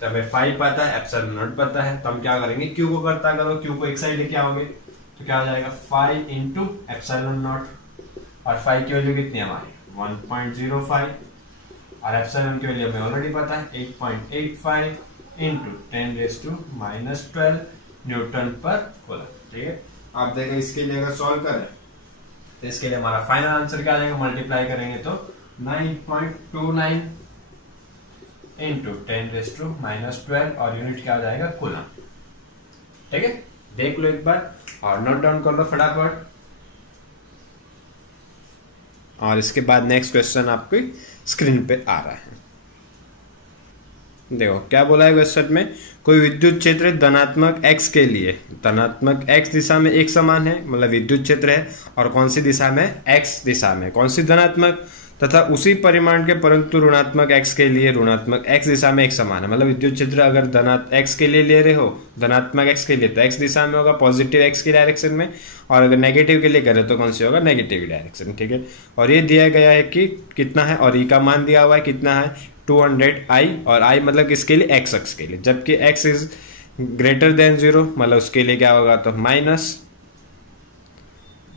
तो हमें फाई पता है, एप्सिलॉन नॉट पता है, तो हम क्या करेंगे, क्यू को करता करो, क्यू को एक साइड लेके आओगे तो क्या हो जाएगा, फाई इंटू एप्सिलॉन नॉट, और फाई की वैल्यू कितनी है हमारी 1.05, और एप्सिलॉन की वैल्यू हमें ऑलरेडी पता है 8.85 इंटू 10⁻⁻12 न्यूटन पर कूलम, ठीक है। आप देखें इसके लिए अगर सॉल्व करें तो इसके लिए हमारा फाइनल आंसर क्या आ जाएगा, मल्टीप्लाई करेंगे तो 9.29 इंटू 10⁻⁻12 और यूनिट क्या हो जाएगा कूलम। ठीक है, देख लो एक बार और नोट डाउन कर लो फटाफट। और इसके बाद नेक्स्ट क्वेश्चन आपकी स्क्रीन पे आ रहा है। देखो क्या बोला है क्वेश्चन में, कोई विद्युत क्षेत्र धनात्मक x के लिए धनात्मक x दिशा में एक समान है, मतलब विद्युत क्षेत्र है और कौन सी दिशा में, x दिशा में, कौन सी धनात्मक, तथा उसी परिमाण के परंतु ऋणात्मक x के लिए ऋणात्मक x दिशा में एक समान है। मतलब विद्युत क्षेत्र अगर धनात्मक x के लिए ले रहे हो, धनात्मक x के लिए, तो x दिशा में होगा पॉजिटिव x की डायरेक्शन में, और अगर नेगेटिव के लिए करे तो कौन सी होगा, नेगेटिव डायरेक्शन। ठीक है, और ये दिया गया है कि कितना है, और e का मान दिया हुआ है कितना है 200i, और i मतलब किसके लिए, x अक्ष के लिए, जबकि x इज ग्रेटर देन 0 मतलब उसके लिए क्या होगा तो माइनस।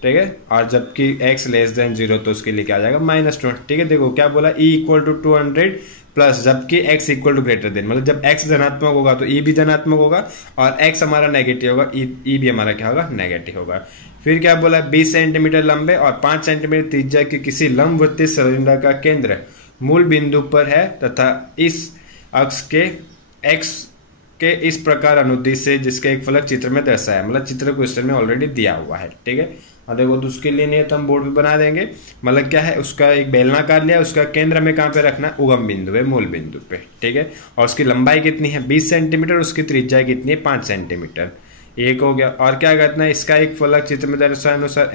ठीक है, और जबकि x लेस देन 0 तो उसके लिए क्या आ जाएगा -20। ठीक है, देखो क्या बोला, e इक्वल टू 200 प्लस जबकि x equal to greater than, मतलब जब x धनात्मक होगा तो e भी धनात्मक होगा, और x हमारा नेगेटिव होगा, e भी हमारा क्या होगा, नेगेटिव होगा। फिर क्या बोला, 20 सेंटीमीटर लंबे और 5 सेंटीमीटर त्रिज्या के किसी लंबवृत्तीय सिलेंडर का केंद्र मूल बिंदु पर है तथा इस अक्ष के x के इस प्रकार अनुदिश से जिसके एक फलक चित्र में दर्शाया, मतलब चित्र क्वेश्चन में ऑलरेडी दिया हुआ है। ठीक है, और देखो तो उसके लिए नहीं तो हम बोर्ड पे बना देंगे। मतलब क्या है, उसका एक बेलनाकार लिया, उसका केंद्र में कहाँ पे रखना है, उगम बिंदु है, मूल बिंदु पे। ठीक है, और उसकी लंबाई कितनी है 20 सेंटीमीटर, उसकी त्रिज्या कितनी है 5 सेंटीमीटर। एक हो गया, और क्या करना है, इसका एक फलक चित्र में दर्शाए अनुसार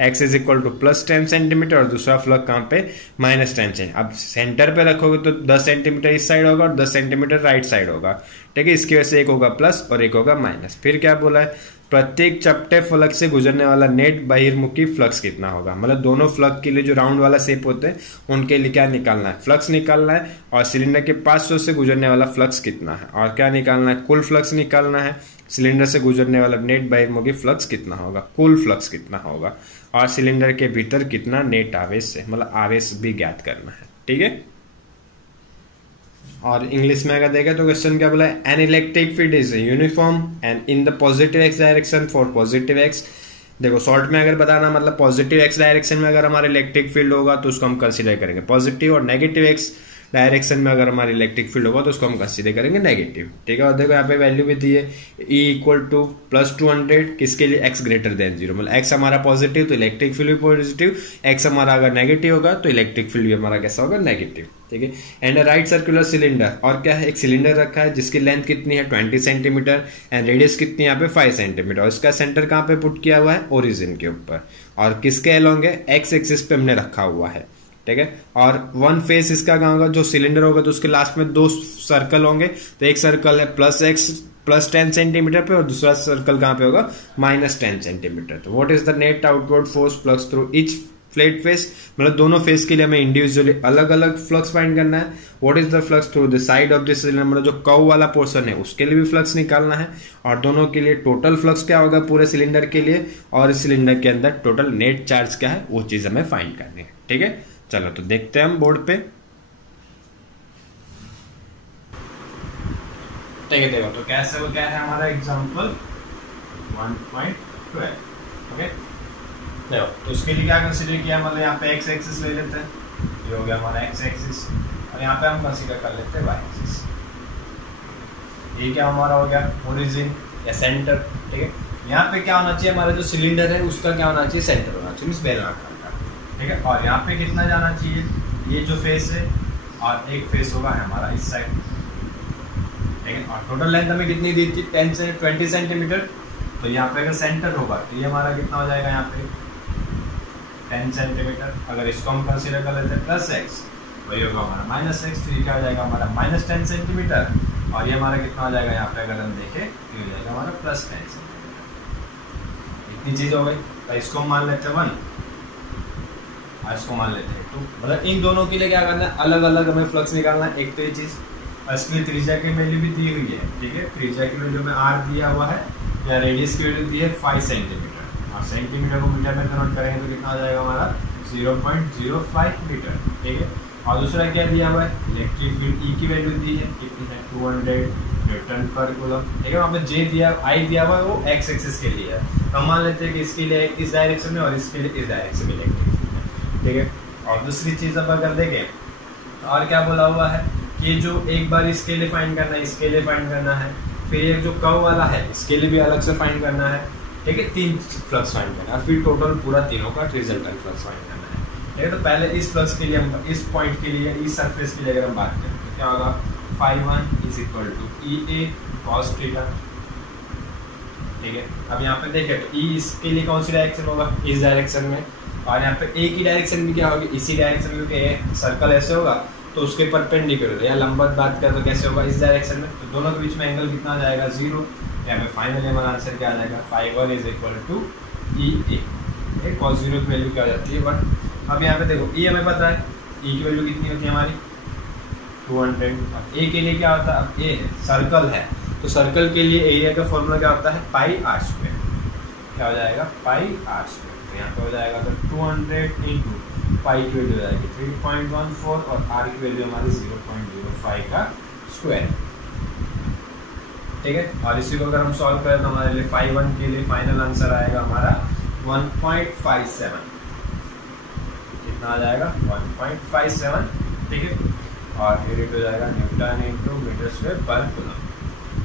x is equal to +10 centimetre, और दूसरा फलक कहाँ पे -10 सेंटीमीटर। अब सेंटर पे रखोगे तो 10 सेंटीमीटर इस साइड होगा और 10 सेंटीमीटर राइट साइड होगा। ठीक है, इसकी वजह से एक होगा प्लस और एक होगा माइनस। फिर क्या बोला है, प्रत्येक चपटे फलक से गुजरने वाला नेट बहिर्मुखी फ्लक्स कितना होगा, मतलब दोनों फ्लक के लिए जो राउंड वाला शेप होते हैं उनके लिए क्या निकालना है, फ्लक्स निकालना है, और सिलेंडर के 500 से गुजरने वाला फ्लक्स कितना है, और क्या निकालना है, कुल फ्लक्स निकालना है। सिलेंडर से गुजरने वाला नेट बहिर्मुखी फ्लक्स कितना होगा, कुल फ्लक्स कितना होगा, और सिलेंडर के भीतर कितना नेट आवेश है, मतलब आवेश भी ज्ञात करना है। ठीक है, और इंग्लिश में अगर देखें तो क्वेश्चन क्या बोला है, an electric field is uniform and in the positive x direction for positive x. देखो शॉर्ट में अगर बताना, मतलब पॉजिटिव एक्स डायरेक्शन में अगर हमारा इलेक्ट्रिक फील्ड होगा तो उसको हम कंसीडर करेंगे पॉजिटिव, और नेगेटिव एक्स डायरेक्शन में अगर हमारी इलेक्ट्रिक फील्ड होगा तो उसको हम कंसीडर करेंगे नेगेटिव। ठीक है, और देखो यहाँ पे वैल्यू भी दी है, E इक्वल टू +200 किसके लिए, x ग्रेटर देन 0, मतलब x हमारा पॉजिटिव तो इलेक्ट्रिक फील्ड भी पॉजिटिव, x हमारा अगर नेगेटिव होगा तो इलेक्ट्रिक फील्ड भी हमारा कैसा होगा, नेगेटिव। ठीक है, एंड राइट सर्कुलर सिलेंडर, और क्या है, एक सिलेंडर रखा है जिसकी लेंथ कितनी है 20 सेंटीमीटर एंड रेडियस कितनी है यहाँ पे 5 सेंटीमीटर, और इसका सेंटर कहाँ पे पुट किया हुआ है, ओरिजिन के ऊपर, और किसके अलोंग है, x एक्सिस पे हमने रखा हुआ है। ठीक है, और वन फेस इसका कहाँ होगा, जो सिलेंडर होगा तो उसके लास्ट में 2 सर्कल होंगे, तो एक सर्कल है +10 सेंटीमीटर पे, और दूसरा सर्कल कहाँ पे होगा -10 सेंटीमीटर। तो what is the net outward force flux through each flat face, मतलब दोनों फेस के लिए हमें इंडिविजुअली अलग अलग फ्लक्स फाइंड करना है। What is the flux through the side of this cylinder, मतलब जो कर्व वाला पोर्शन है उसके लिए भी फ्लक्स निकालना है, और दोनों के लिए टोटल फ्लक्स क्या होगा पूरे सिलेंडर के लिए, और इस सिलेंडर के अंदर टोटल नेट चार्ज क्या है वो चीज हमें फाइंड करनी है। ठीक है, चलो तो देखते हैं हम बोर्ड पे। ठीक है, देखो तो कैसे वो क्या है हमारा एग्जांपल 1.12। ओके, देखो तो उसके लिए क्या कंसीडर किया, मतलब यहाँ पे x एक्सिस ले लेते हैं, ये हो गया हमारा x एक्सिस, और यहाँ पे हम कंसीडर कर लेते हैं y एक्सिस। ये क्या हमारा हो गया ओरिजिन या सेंटर। ठीक है, यहाँ पे क्या होना चाहिए, हमारा जो सिलेंडर है उसका क्या होना चाहिए, सेंटर होना चाहिए, बेलनाकार। ठीक है, और यहाँ पे कितना जाना चाहिए, ये जो फेस है, और एक फेस होगा हमारा इस साइड। ठीक है, और टोटल लेंथ हमें कितनी दी थी 20 सेंटीमीटर, तो यहाँ पे अगर सेंटर होगा तो ये हमारा कितना हो जाएगा, यहाँ पे 10 सेंटीमीटर। अगर इसको हम कंसीडर कर लेते हैं +x, वही होगा हमारा -x, तो ये क्या हो जाएगा हमारा -10 सेंटीमीटर, और ये हमारा कितना हो जाएगा, यहाँ पे अगर हम देखें तो ये हो जाएगा हमारा +10 सेंटीमीटर। इतनी चीज हो गई, तो इसको हम मान लेते हैं 1, और इसको मान लेते हैं 2। मतलब इन दोनों के लिए क्या करना है, अलग अलग हमें फ्लक्स निकालना है। एक तो ये चीज, और इसकी त्रिज्या की वैल्यू भी दी हुई है। ठीक है, त्रिज्या की वैल्यू में r दिया हुआ है, या रेडियस की वैल्यू दी है 5 सेंटीमीटर, और सेंटीमीटर को मीटर में कन्वर्ट करेंगे तो कितना हो जाएगा हमारा 0.05 मीटर। ठीक है, और दूसरा क्या दिया हुआ है, इलेक्ट्रिक फील्ड E की वैल्यू दी है कितनी है 200 न्यूटन पर कूलम। ठीक है, वहाँ पे J दिया, I दिया हुआ है, वो x एक्सिस के लिए है, तो हम मान लेते हैं कि इसके लिए इस डायरेक्शन में और इसके लिए इस डायरेक्शन में इलेक्ट्रिक। ठीक है, और दूसरी चीज अब अगर देखें और क्या बोला हुआ है कि जो एक बार इसके लिए फाइंड करना है, इसके लिए फाइंड करना है, फिर ये जो कर्व वाला है इसके लिए भी अलग से फाइंड करना है, ठीक है, 3 फ्लक्स फाइंड करना है, और फिर टोटल पूरा तीनों का रिजल्टेंट फ्लक्स फाइंड करना है, ठीक है। तो पहले इस फ्लक्स के लिए हम इस पॉइंट के लिए, इस सरफेस के लिए अगर हम बात करें तो क्या होगा, φ1 is equal to EA cos theta, ठीक है। अब यहाँ पे देखें तो E इसके लिए कौन सी डायरेक्शन होगा, इस डायरेक्शन में, और यहाँ पे A की डायरेक्शन भी क्या होगी, इसी डायरेक्शन में, क्योंकि सर्कल ऐसे होगा तो उसके परपेंडिकुलर या लंबवत बात करें तो कैसे होगा, इस डायरेक्शन में, तो दोनों के बीच में एंगल कितना आ जाएगा, 0। यहाँ पे फाइनली हमारा आंसर क्या आ जाएगा, φ1 is equal to EA, cos 0 की वैल्यू क्या हो जाती है 1। अब यहाँ पे देखो E हमें पता है, E की वैल्यू कितनी होती है हमारी 200, अब A के लिए क्या होता है, अब A है सर्कल है, तो सर्कल के लिए एरिया का फॉर्मूला क्या होता है, πr², क्या हो जाएगा, πr², तो यहाँ पे हो जाएगा तो 200 इंटू पाई की वैल्यू हो जाएगी 3.14 और आर की वैल्यू हमारी 0.05 का स्क्वायर, ठीक है। और इसी को अगर हम सॉल्व करें तो हमारे लिए φ1 के लिए फाइनल आंसर आएगा हमारा 1.57, कितना आ जाएगा 1.57, ठीक है, और यूनिट हो जाएगा न्यूटन इंटू मीटर स्क्वायर पर कूलम,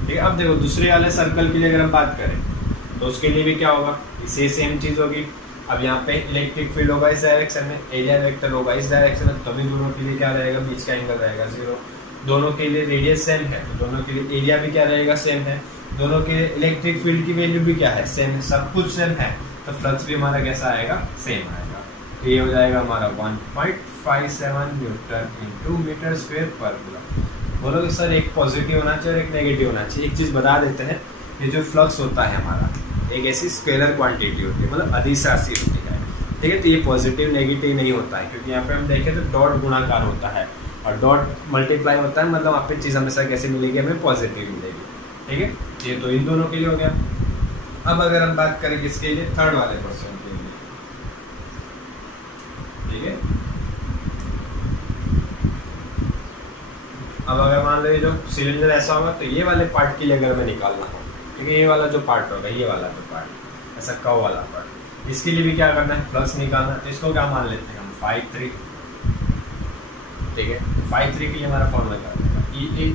ठीक है। अब देखो दूसरे वाले सर्कल के लिए अगर हम बात करें तो उसके लिए भी क्या होगा, इसे सेम चीज होगी। अब यहाँ पे इलेक्ट्रिक फील्ड होगा इस डायरेक्शन में, एरिया वेक्टर होगा इस डायरेक्शन में, तभी दोनों के लिए क्या रहेगा, बीच का एंगल रहेगा 0। दोनों के लिए रेडियस सेम है तो दोनों के लिए एरिया भी क्या रहेगा, सेम है। दोनों के इलेक्ट्रिक फील्ड की वैल्यू भी क्या है, सेम है, सब कुछ सेम है, तो फ्लक्स भी हमारा कैसा आएगा, सेम आएगा। तो ये हो जाएगा हमारा 1.57 न्यूटन इंटू मीटर स्क्वायर पर कूलम। बोलोगे सर एक पॉजिटिव होना चाहिए और एक नेगेटिव होना चाहिए। एक चीज बता देते हैं, ये जो फ्लक्स होता है हमारा एक ऐसी स्केलर क्वांटिटी होती है, मतलब अधिस राशि होती है, ठीक है। तो ये पॉजिटिव नेगेटिव नहीं होता है, क्योंकि यहाँ पे हम देखें तो डॉट गुणाकार होता है और डॉट मल्टीप्लाई होता है, मतलब वहाँ पे चीज़ हमेशा कैसे मिलेगी, हमें पॉजिटिव मिलेगी, ठीक है। ये तो इन दोनों के लिए हो गया। अब अगर हम बात करें किसके लिए, थर्ड वाले क्वेश्चन के लिए, ठीक है। अब अगर मान लो ये जो सिलेंडर ऐसा होगा तो ये वाले पार्ट के लिए अगर मैं निकालना हो, ठीक है, ये वाला जो पार्ट होगा, ये वाला जो पार्ट ऐसा कर्व वाला पार्ट, इसके लिए भी क्या करना है, फ्लक्स निकालना है। तो इसको क्या मान लेते हैं हम, φ3, ठीक है। φ3 के लिए हमारा फॉर्मूला क्या होगा, EA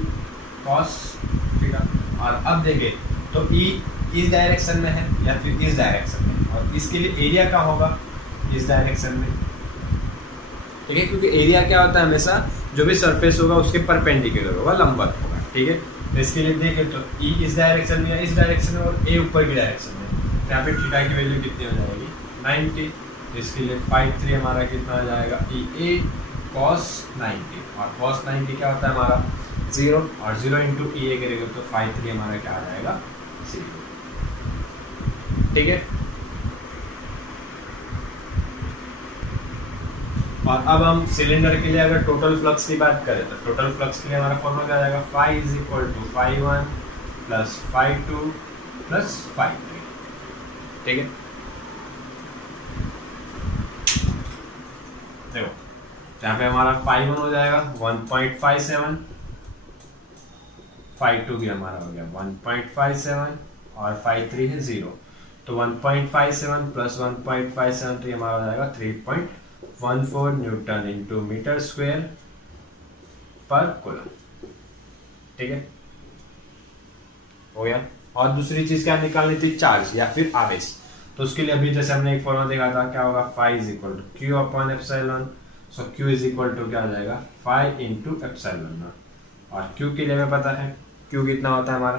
cos थीटा। और अब देखें तो E इस डायरेक्शन में है या फिर इस डायरेक्शन में, और इसके लिए एरिया क्या होगा, इस डायरेक्शन में, ठीक है, क्योंकि एरिया क्या होता है, हमेशा जो भी सरफेस होगा उसके परपेंडिकुलर होगा, लंबवत होगा, ठीक है। तो इसके लिए देखें तो E इस डायरेक्शन में या इस डायरेक्शन में और A ऊपर की डायरेक्शन में, यहाँ पे थीटा की वैल्यू कितनी हो जाएगी 90। तो इसके लिए φ3 हमारा कितना हो जाएगा, EA cos 90, और cos 90 क्या होता है हमारा 0, और 0 इंटू EA करेंगे तो φ3 हमारा क्या आ जाएगा 0, ठीक है। और अब हम सिलेंडर के लिए अगर टोटल फ्लक्स की बात करें तो टोटल फ्लक्स के लिए हमारा फॉर्मूला क्या आ जाएगा, phi is equal to φ1 plus φ2 plus φ3, ठीक है। देखो यहाँ पे हमारा φ1 हो जाएगा 1.57, φ2 भी हमारा हो गया 1.57 और φ3 है 0, तो 1.57 प्लस 1.57 तो ये हमारा हो जाएगा 3.14 न्यूटन इंटू मीटर स्क्वायर पर कूलम, ठीक है, हो गया। और दूसरी चीज क्या निकालनी थी, चार्ज या फिर आवेश। तो उसके लिए अभी जैसे हमने एक फॉर्मूला देखा था, क्या होगा, phi is equal to Q upon epsilon. So Q is equal to क्या आ जाएगा, फाई इंटू एप्सिलॉन। और क्यू के लिए हमें पता है क्यू कितना होता है हमारा,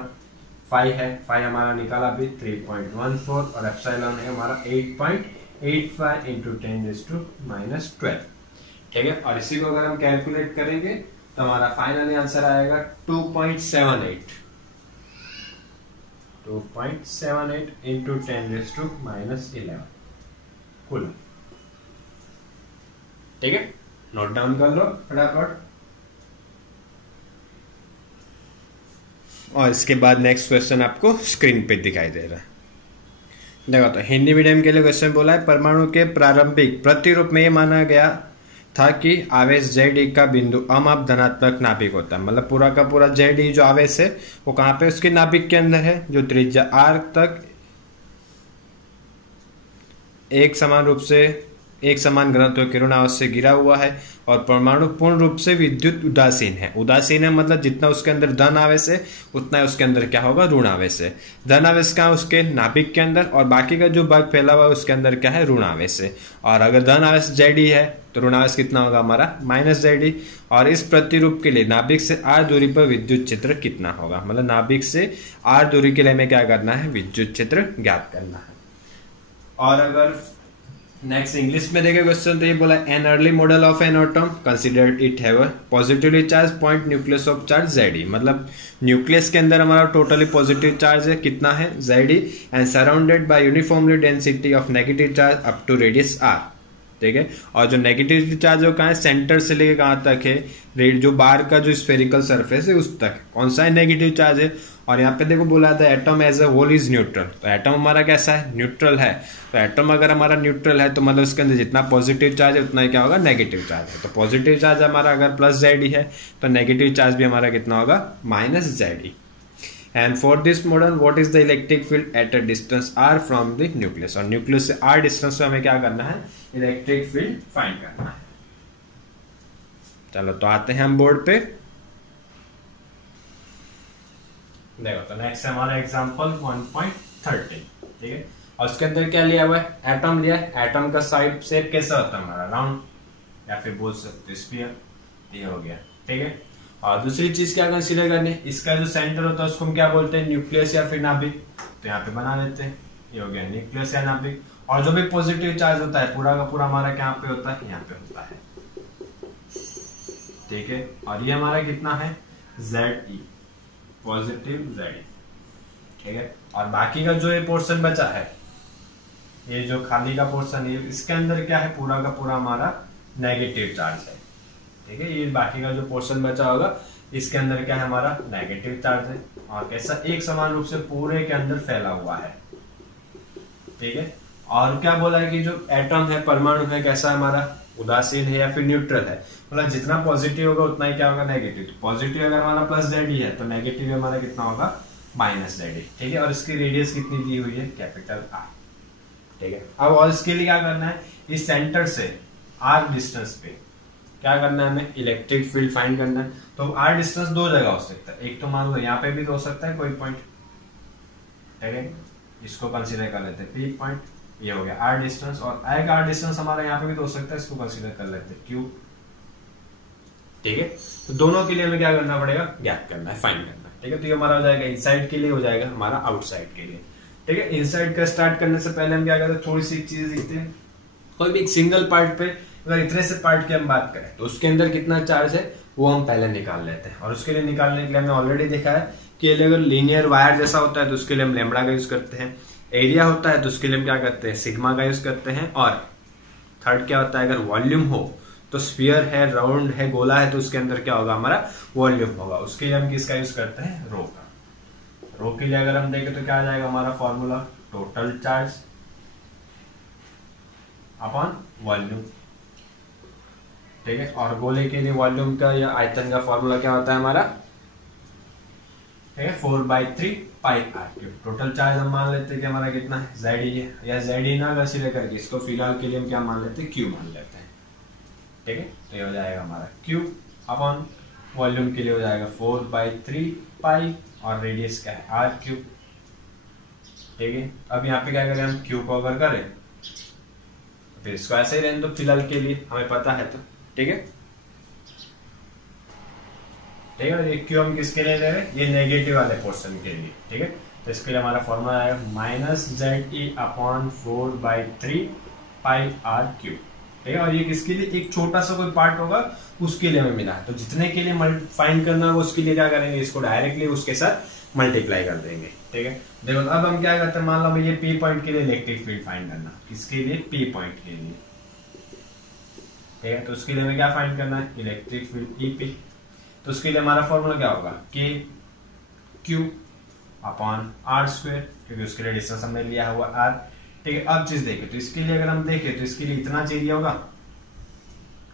फाई है, फाई हमारा निकाला अभी 3.14 और एप्सिलॉन है हमारा 8.85 इंटू 10⁻⁻12, ठीक है। और इसी को अगर हम कैलकुलेट करेंगे तो हमारा फाइनली आंसर आएगा 2.78 इंटू 10⁻11 कूलम, ठीक है। नोट डाउन कर लो फटाफट। और इसके बाद नेक्स्ट क्वेश्चन आपको स्क्रीन पे दिखाई दे रहा है। देखो तो हिंदी मीडियम के लिए क्वेश्चन बोला है, परमाणु के प्रारंभिक प्रतिरूप में ये माना गया था कि आवेश जेड का बिंदु अमाप धनात्मक नाभिक होता है। मतलब पूरा का पूरा जेड जो आवेश है वो कहाँ पे, उसके नाभिक के अंदर है, जो त्रिज्या आर तक एक समान रूप से एक समान घनत्व के ऋण आवेश से घिरा हुआ है और परमाणु पूर्ण रूप से विद्युत उदासीन है। उदासीन है मतलब जितना उसके अंदर धन आवेश है उतना उसके अंदर क्या होगा, ऋण आवेश है। धन आवेश कहाँ, उसके नाभिक के अंदर, और बाकी का जो भाग फैला हुआ है उसके अंदर क्या है, ऋण आवेश है। और अगर धन आवेश Zd है तो ऋण आवेश कितना होगा हमारा, -Zd। और इस प्रतिरूप के लिए नाभिक से r दूरी पर विद्युत क्षेत्र कितना होगा, मतलब नाभिक से r दूरी के लिए हमें क्या करना है, विद्युत क्षेत्र ज्ञात करना है। और अगर नेक्स्ट इंग्लिश में देखें क्वेश्चन, तो ये बोला an early model of an atom considered it have a positively charge point nucleus of charge Zd, मतलब न्यूक्लियस के अंदर हमारा टोटली पॉजिटिव चार्ज है, कितना है, Zd, and surrounded by uniformly density of negative charge up to radius r। ठीक है, और जो नेगेटिव चार्ज है कहाँ है, सेंटर से लेके कहाँ तक है, जो बार का जो स्फेरिकल सरफेस है उस तक, कौन सा है, नेगेटिव चार्ज है। और यहाँ पे देखो बोला था atom as a whole is neutral, तो एटम हमारा कैसा है, न्यूट्रल है। तो एटम अगर हमारा न्यूट्रल है तो मतलब उसके अंदर जितना पॉजिटिव चार्ज है उतना ही क्या होगा, नेगेटिव चार्ज है। तो पॉजिटिव चार्ज हमारा अगर +Zd है तो नेगेटिव चार्ज भी हमारा कितना होगा, -Zd। And for this model what is the electric field at a distance r from the nucleus, और न्यूक्लियस से r डिस्टेंस पे हमें क्या करना है, इलेक्ट्रिक फील्ड फाइंड करना है। चलो तो आते हैं हम बोर्ड पे। देखो तो नेक्स्ट हमारा एग्जांपल 1.13, ठीक है, और उसके अंदर क्या लिया हुआ है, एटम लिया है। एटम का साइड शेप कैसा होता है हमारा, राउंड, या फिर बोल सकते स्फीयर, ये हो गया, ठीक है। और दूसरी चीज क्या कंसीडर करनी है, इसका जो सेंटर होता है उसको हम क्या बोलते हैं, न्यूक्लियस या फिर नाभिक। तो यहाँ पे बना लेते हैं, ये हो गया न्यूक्लियस या नाभिक। और जो भी पॉजिटिव चार्ज होता है पूरा का पूरा हमारा क्या पे होता है, यहाँ पे होता है, ठीक है। और ये हमारा कितना है, Ze, पॉजिटिव Ze, ठीक है। और बाकी का जो ये पोर्शन बचा है, ये जो खाली का पोर्शन है, इसके अंदर क्या है, पूरा का पूरा हमारा नेगेटिव चार्ज है, ठीक है। ये बाकी का जो पोर्शन बचा होगा इसके अंदर क्या है, हमारा नेगेटिव चार्ज है, और कैसा, एक समान रूप से पूरे के अंदर फैला हुआ है, ठीक है। और क्या बोला है कि जो एटम है, परमाणु है, कैसा है हमारा, उदासीन है या फिर न्यूट्रल है, मतलब जितना पॉजिटिव होगा उतना ही क्या होगा, नेगेटिव। तो पॉजिटिव अगर हमारा +Zd है तो नेगेटिव हमारा कितना होगा, -Zd, ठीक है। और इसकी रेडियस कितनी दी हुई है, कैपिटल R, ठीक है। अब और इसके लिए क्या करना है, इस सेंटर से R डिस्टेंस पे क्या करना है, हमें इलेक्ट्रिक फील्ड फाइंड करना है। तो R डिस्टेंस दो जगह हो सकता है, एक तो मान लो यहाँ पे भी तो हो सकता है कोई पॉइंट, ठीक है, इसको कंसीडर कर लेते हैं P पॉइंट, ये हो गया R डिस्टेंस। और एक R डिस्टेंस हमारा यहाँ पे भी तो हो सकता है, इसको कंसीडर कर लेते हैं Q, ठीक है। तो दोनों के लिए हमें क्या करना पड़ेगा, ज्ञात करना है, फाइंड करना है, ठीक है। तो ये हमारा हो जाएगा इनसाइड के लिए, हो जाएगा हमारा आउटसाइड के लिए, ठीक है। इनसाइड का स्टार्ट करने से पहले हम क्या करते हैं, थोड़ी सी चीज देखते हैं। कोई भी एक सिंगल पार्ट पे अगर इतने से पार्ट की हम बात करें तो उसके अंदर कितना चार्ज है वो हम पहले निकाल लेते हैं। और उसके लिए निकालने के लिए हमने ऑलरेडी देखा है कि अगर लीनियर वायर जैसा होता है तो उसके लिए हम लैम्बडा का यूज करते हैं, एरिया होता है तो उसके लिए हम क्या करते हैं, सिग्मा का यूज करते हैं। और थर्ड क्या होता है, अगर वॉल्यूम हो तो स्फीयर है, राउंड है, गोला है, तो उसके अंदर क्या होगा, हमारा वॉल्यूम होगा। उसके लिए हम किसका यूज करते हैं, रो का। रो के लिए अगर हम देखें तो क्या आ जाएगा हमारा formula, total charge upon volume, ठीक है। और गोले के लिए वॉल्यूम का या आयतन का फॉर्मूला क्या होता है हमारा, ठीक है, 4/3 πr3। टोटल चार्ज हम मान लेते हैं कि हमारा कितना है, Zd है, या Zd ना कंसीडर करके इसको फिलहाल के लिए हम क्या मान लेते हैं, Q मान लेते हैं, ठीक है। तो ये हो जाएगा हमारा Q अपॉन वॉल्यूम के लिए हो जाएगा 4/3 पाई, और रेडियस क्या है r3, ठीक है। अब यहाँ पे क्या करें हम, Q को अगर करें फिर इसको ऐसे ही रहने दो फिलहाल के लिए, हमें पता है तो, ठीक है, ठीक है। ये क्यू हम किसके लिए ले रहे हैं, ये नेगेटिव वाले पोर्शन के लिए, ठीक है। तो इसके लिए हमारा फॉर्मूला आएगा -Ze अपॉन 4/3 πr3, ठीक है। और ये किसके लिए, एक छोटा सा कोई पार्ट होगा उसके लिए हमें मिला है, तो जितने के लिए फाइंड करना होगा उसके लिए क्या करेंगे, इसको डायरेक्टली उसके साथ मल्टीप्लाई कर देंगे, ठीक है। देखो अब हम क्या करते हैं, मान लो ये P पॉइंट के लिए इलेक्ट्रिक फील्ड फाइंड करना, किसके लिए, P पॉइंट के लिए, ठीक है। तो उसके लिए हमें क्या फाइंड करना है, इलेक्ट्रिक फील्ड EP। तो उसके लिए हमारा फॉर्मूला क्या होगा, K Q अपॉन r², क्योंकि उसके लिए डिस्टेंस हमने लिया हुआ r, ठीक है। अब चीज देखें तो इसके लिए अगर हम देखें तो इसके लिए इतना एरिया होगा,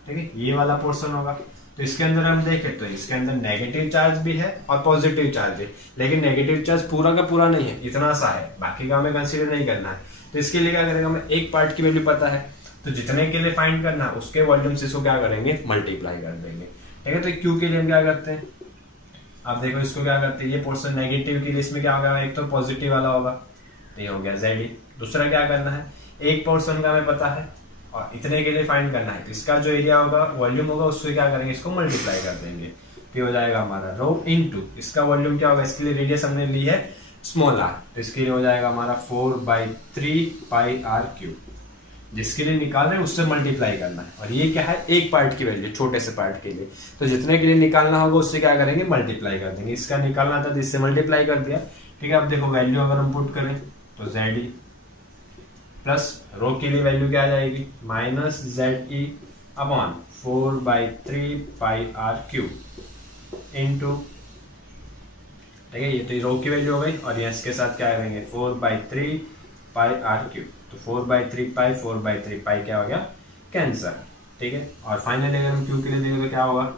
ठीक है, ये वाला पोर्शन होगा। तो इसके अंदर हम देखें तो इसके अंदर नेगेटिव चार्ज भी है और पॉजिटिव चार्ज है, लेकिन नेगेटिव चार्ज पूरा का पूरा नहीं है, इतना सा है, बाकी का हमें कंसीडर नहीं करना है। तो इसके लिए क्या करेंगे, हमें एक पार्ट की वैल्यू पता है, तो जितने के लिए फाइंड करना है उसके वॉल्यूम से इसको क्या करेंगे, मल्टीप्लाई कर देंगे। ठीक है, तो क्यू के लिए हम क्या करते हैं, आप देखो इसको क्या करते हैं, ये पोर्शन नेगेटिव के लिए इसमें क्या होगा, एक तो पॉजिटिव वाला होगा, तो ये हो गया ZE। दूसरा क्या करना है, एक पोर्शन का हमें पता है और इतने के लिए फाइंड करना है, तो इसका जो एरिया होगा, वॉल्यूम होगा, उससे क्या करेंगे, इसको मल्टीप्लाई कर देंगे। फिर हो जाएगा हमारा रो इनटू इसका वॉल्यूम क्या होगा, इसके लिए रेडियस हमने ली है स्मॉल r, तो इसके लिए हो जाएगा हमारा 4/3 पाई r क्यूब। जिसके लिए निकाल रहे हैं उससे मल्टीप्लाई करना है, और ये क्या है, एक पार्ट की वैल्यू, छोटे से पार्ट के लिए, तो जितने के लिए निकालना होगा उससे क्या करेंगे, मल्टीप्लाई कर देंगे। इसका निकालना था तो इससे मल्टीप्लाई कर दिया। ठीक है, अब देखो वैल्यू अगर हम पुट करें तो ZE प्लस रो के लिए वैल्यू क्या आ जाएगी, माइनस ZE अपॉन 4/3 पाई r क्यूब इंटू, ठीक है, ये तो रो की वैल्यू हो गई, और यहाँ इसके साथ क्या करेंगे 4/3 पाई r क्यूब, तो 4/3 पाई 4/3 पाई क्या हो गया, कैंसर। ठीक है, और फाइनली अगर हम क्यू के लिए देखें तो क्या होगा,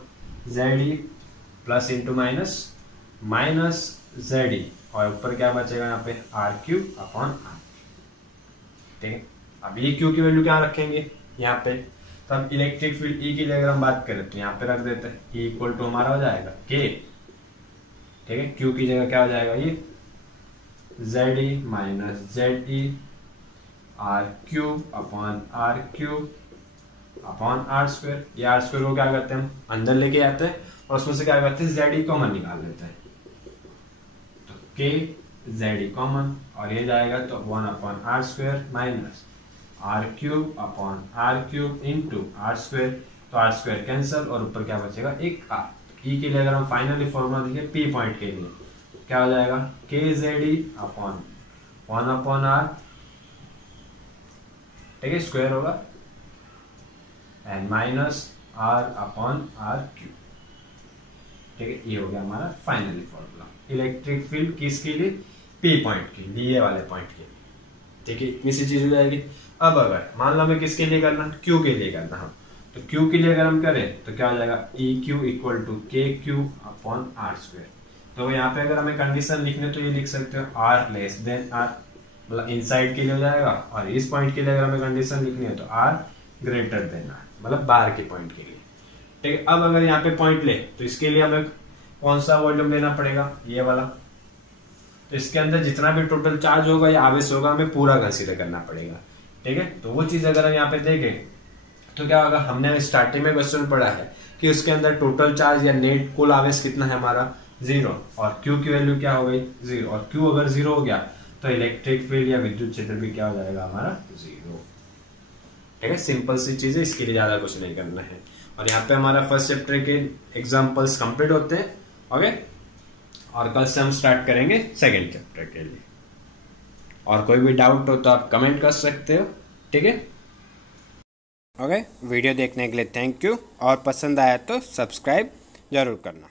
ZE plus into minus minus ZE, और ऊपर क्या बचेगा यहाँ पे r क्यूब अपॉन r। ठीक है, अब ये क्यू की वैल्यू क्या रखेंगे यहाँ पे, तो अब इलेक्ट्रिक फील्ड E के लिए अगर हम बात करें तो यहाँ पे रख देते हैं E इक्वल टू हमारा हो जाएगा K। ठीक है, क्यू की जगह क्या हो जाएगा, ये ZE minus ZE r cube upon r cube upon r square. ये r स्क्वायर को क्या करते हैं, हम अंदर लेके आते हैं और उसमें से क्या करते हैं, ZE कॉमन निकाल लेते हैं, तो K ZE कॉमन, और ये जाएगा तो 1 upon r square minus r cube upon r cube into r square, तो r स्क्वायर कैंसिल, और ऊपर क्या बचेगा, एक r। E के लिए अगर हम फाइनली फॉर्मूला देखें P पॉइंट के लिए, क्या हो जाएगा, K ZE upon 1 upon r, ठीक है, स्क्वायर होगा, and minus r upon r cube. ठीक है, ये हो गया हमारा फाइनली फॉर्मूला इलेक्ट्रिक फील्ड किसके लिए, P पॉइंट के लिए वाले पॉइंट के। ठीक है, इतनी सी चीज हो जाएगी। अब अगर मान लो हमें किसके लिए करना, Q के लिए करना हम, तो Q के लिए अगर हम करें तो क्या हो जाएगा, EQ equal to KQ upon r square. तो यहाँ पे अगर हमें कंडीशन लिखने तो ये लिख सकते हो r लेस देन r, मतलब इनसाइड के लिए हो जाएगा, और इस पॉइंट के लिए अगर हमें कंडीशन लिखनी है तो r ग्रेटर देन r, मतलब बाहर के पॉइंट के लिए। ठीक है, अब अगर यहाँ पे पॉइंट ले तो इसके लिए हमें कौन सा वॉल्यूम लेना पड़ेगा, ये वाला, तो इसके अंदर जितना भी टोटल चार्ज होगा या आवेश होगा हमें पूरा कंसीडर करना पड़ेगा। ठीक है, तो वो चीज अगर हम यहाँ पे देखें तो क्या होगा, हमने स्टार्टिंग में क्वेश्चन पढ़ा है कि उसके अंदर टोटल चार्ज या नेट कुल आवेश कितना है हमारा 0, और Q की वैल्यू क्या हो गई 0, और Q अगर 0 हो गया तो इलेक्ट्रिक फील्ड या विद्युत क्षेत्र भी क्या हो जाएगा हमारा 0। ठीक है, सिंपल सी चीज है, इसके लिए ज्यादा कुछ नहीं करना है। और यहाँ पे हमारा फर्स्ट चैप्टर के एग्जाम्पल्स कंप्लीट होते हैं। ओके, और कल से हम स्टार्ट करेंगे सेकेंड चैप्टर के लिए। और कोई भी डाउट हो तो आप कमेंट कर सकते हो। ठीक है, ओके, वीडियो देखने के लिए थैंक यू, और पसंद आया तो सब्सक्राइब जरूर करना।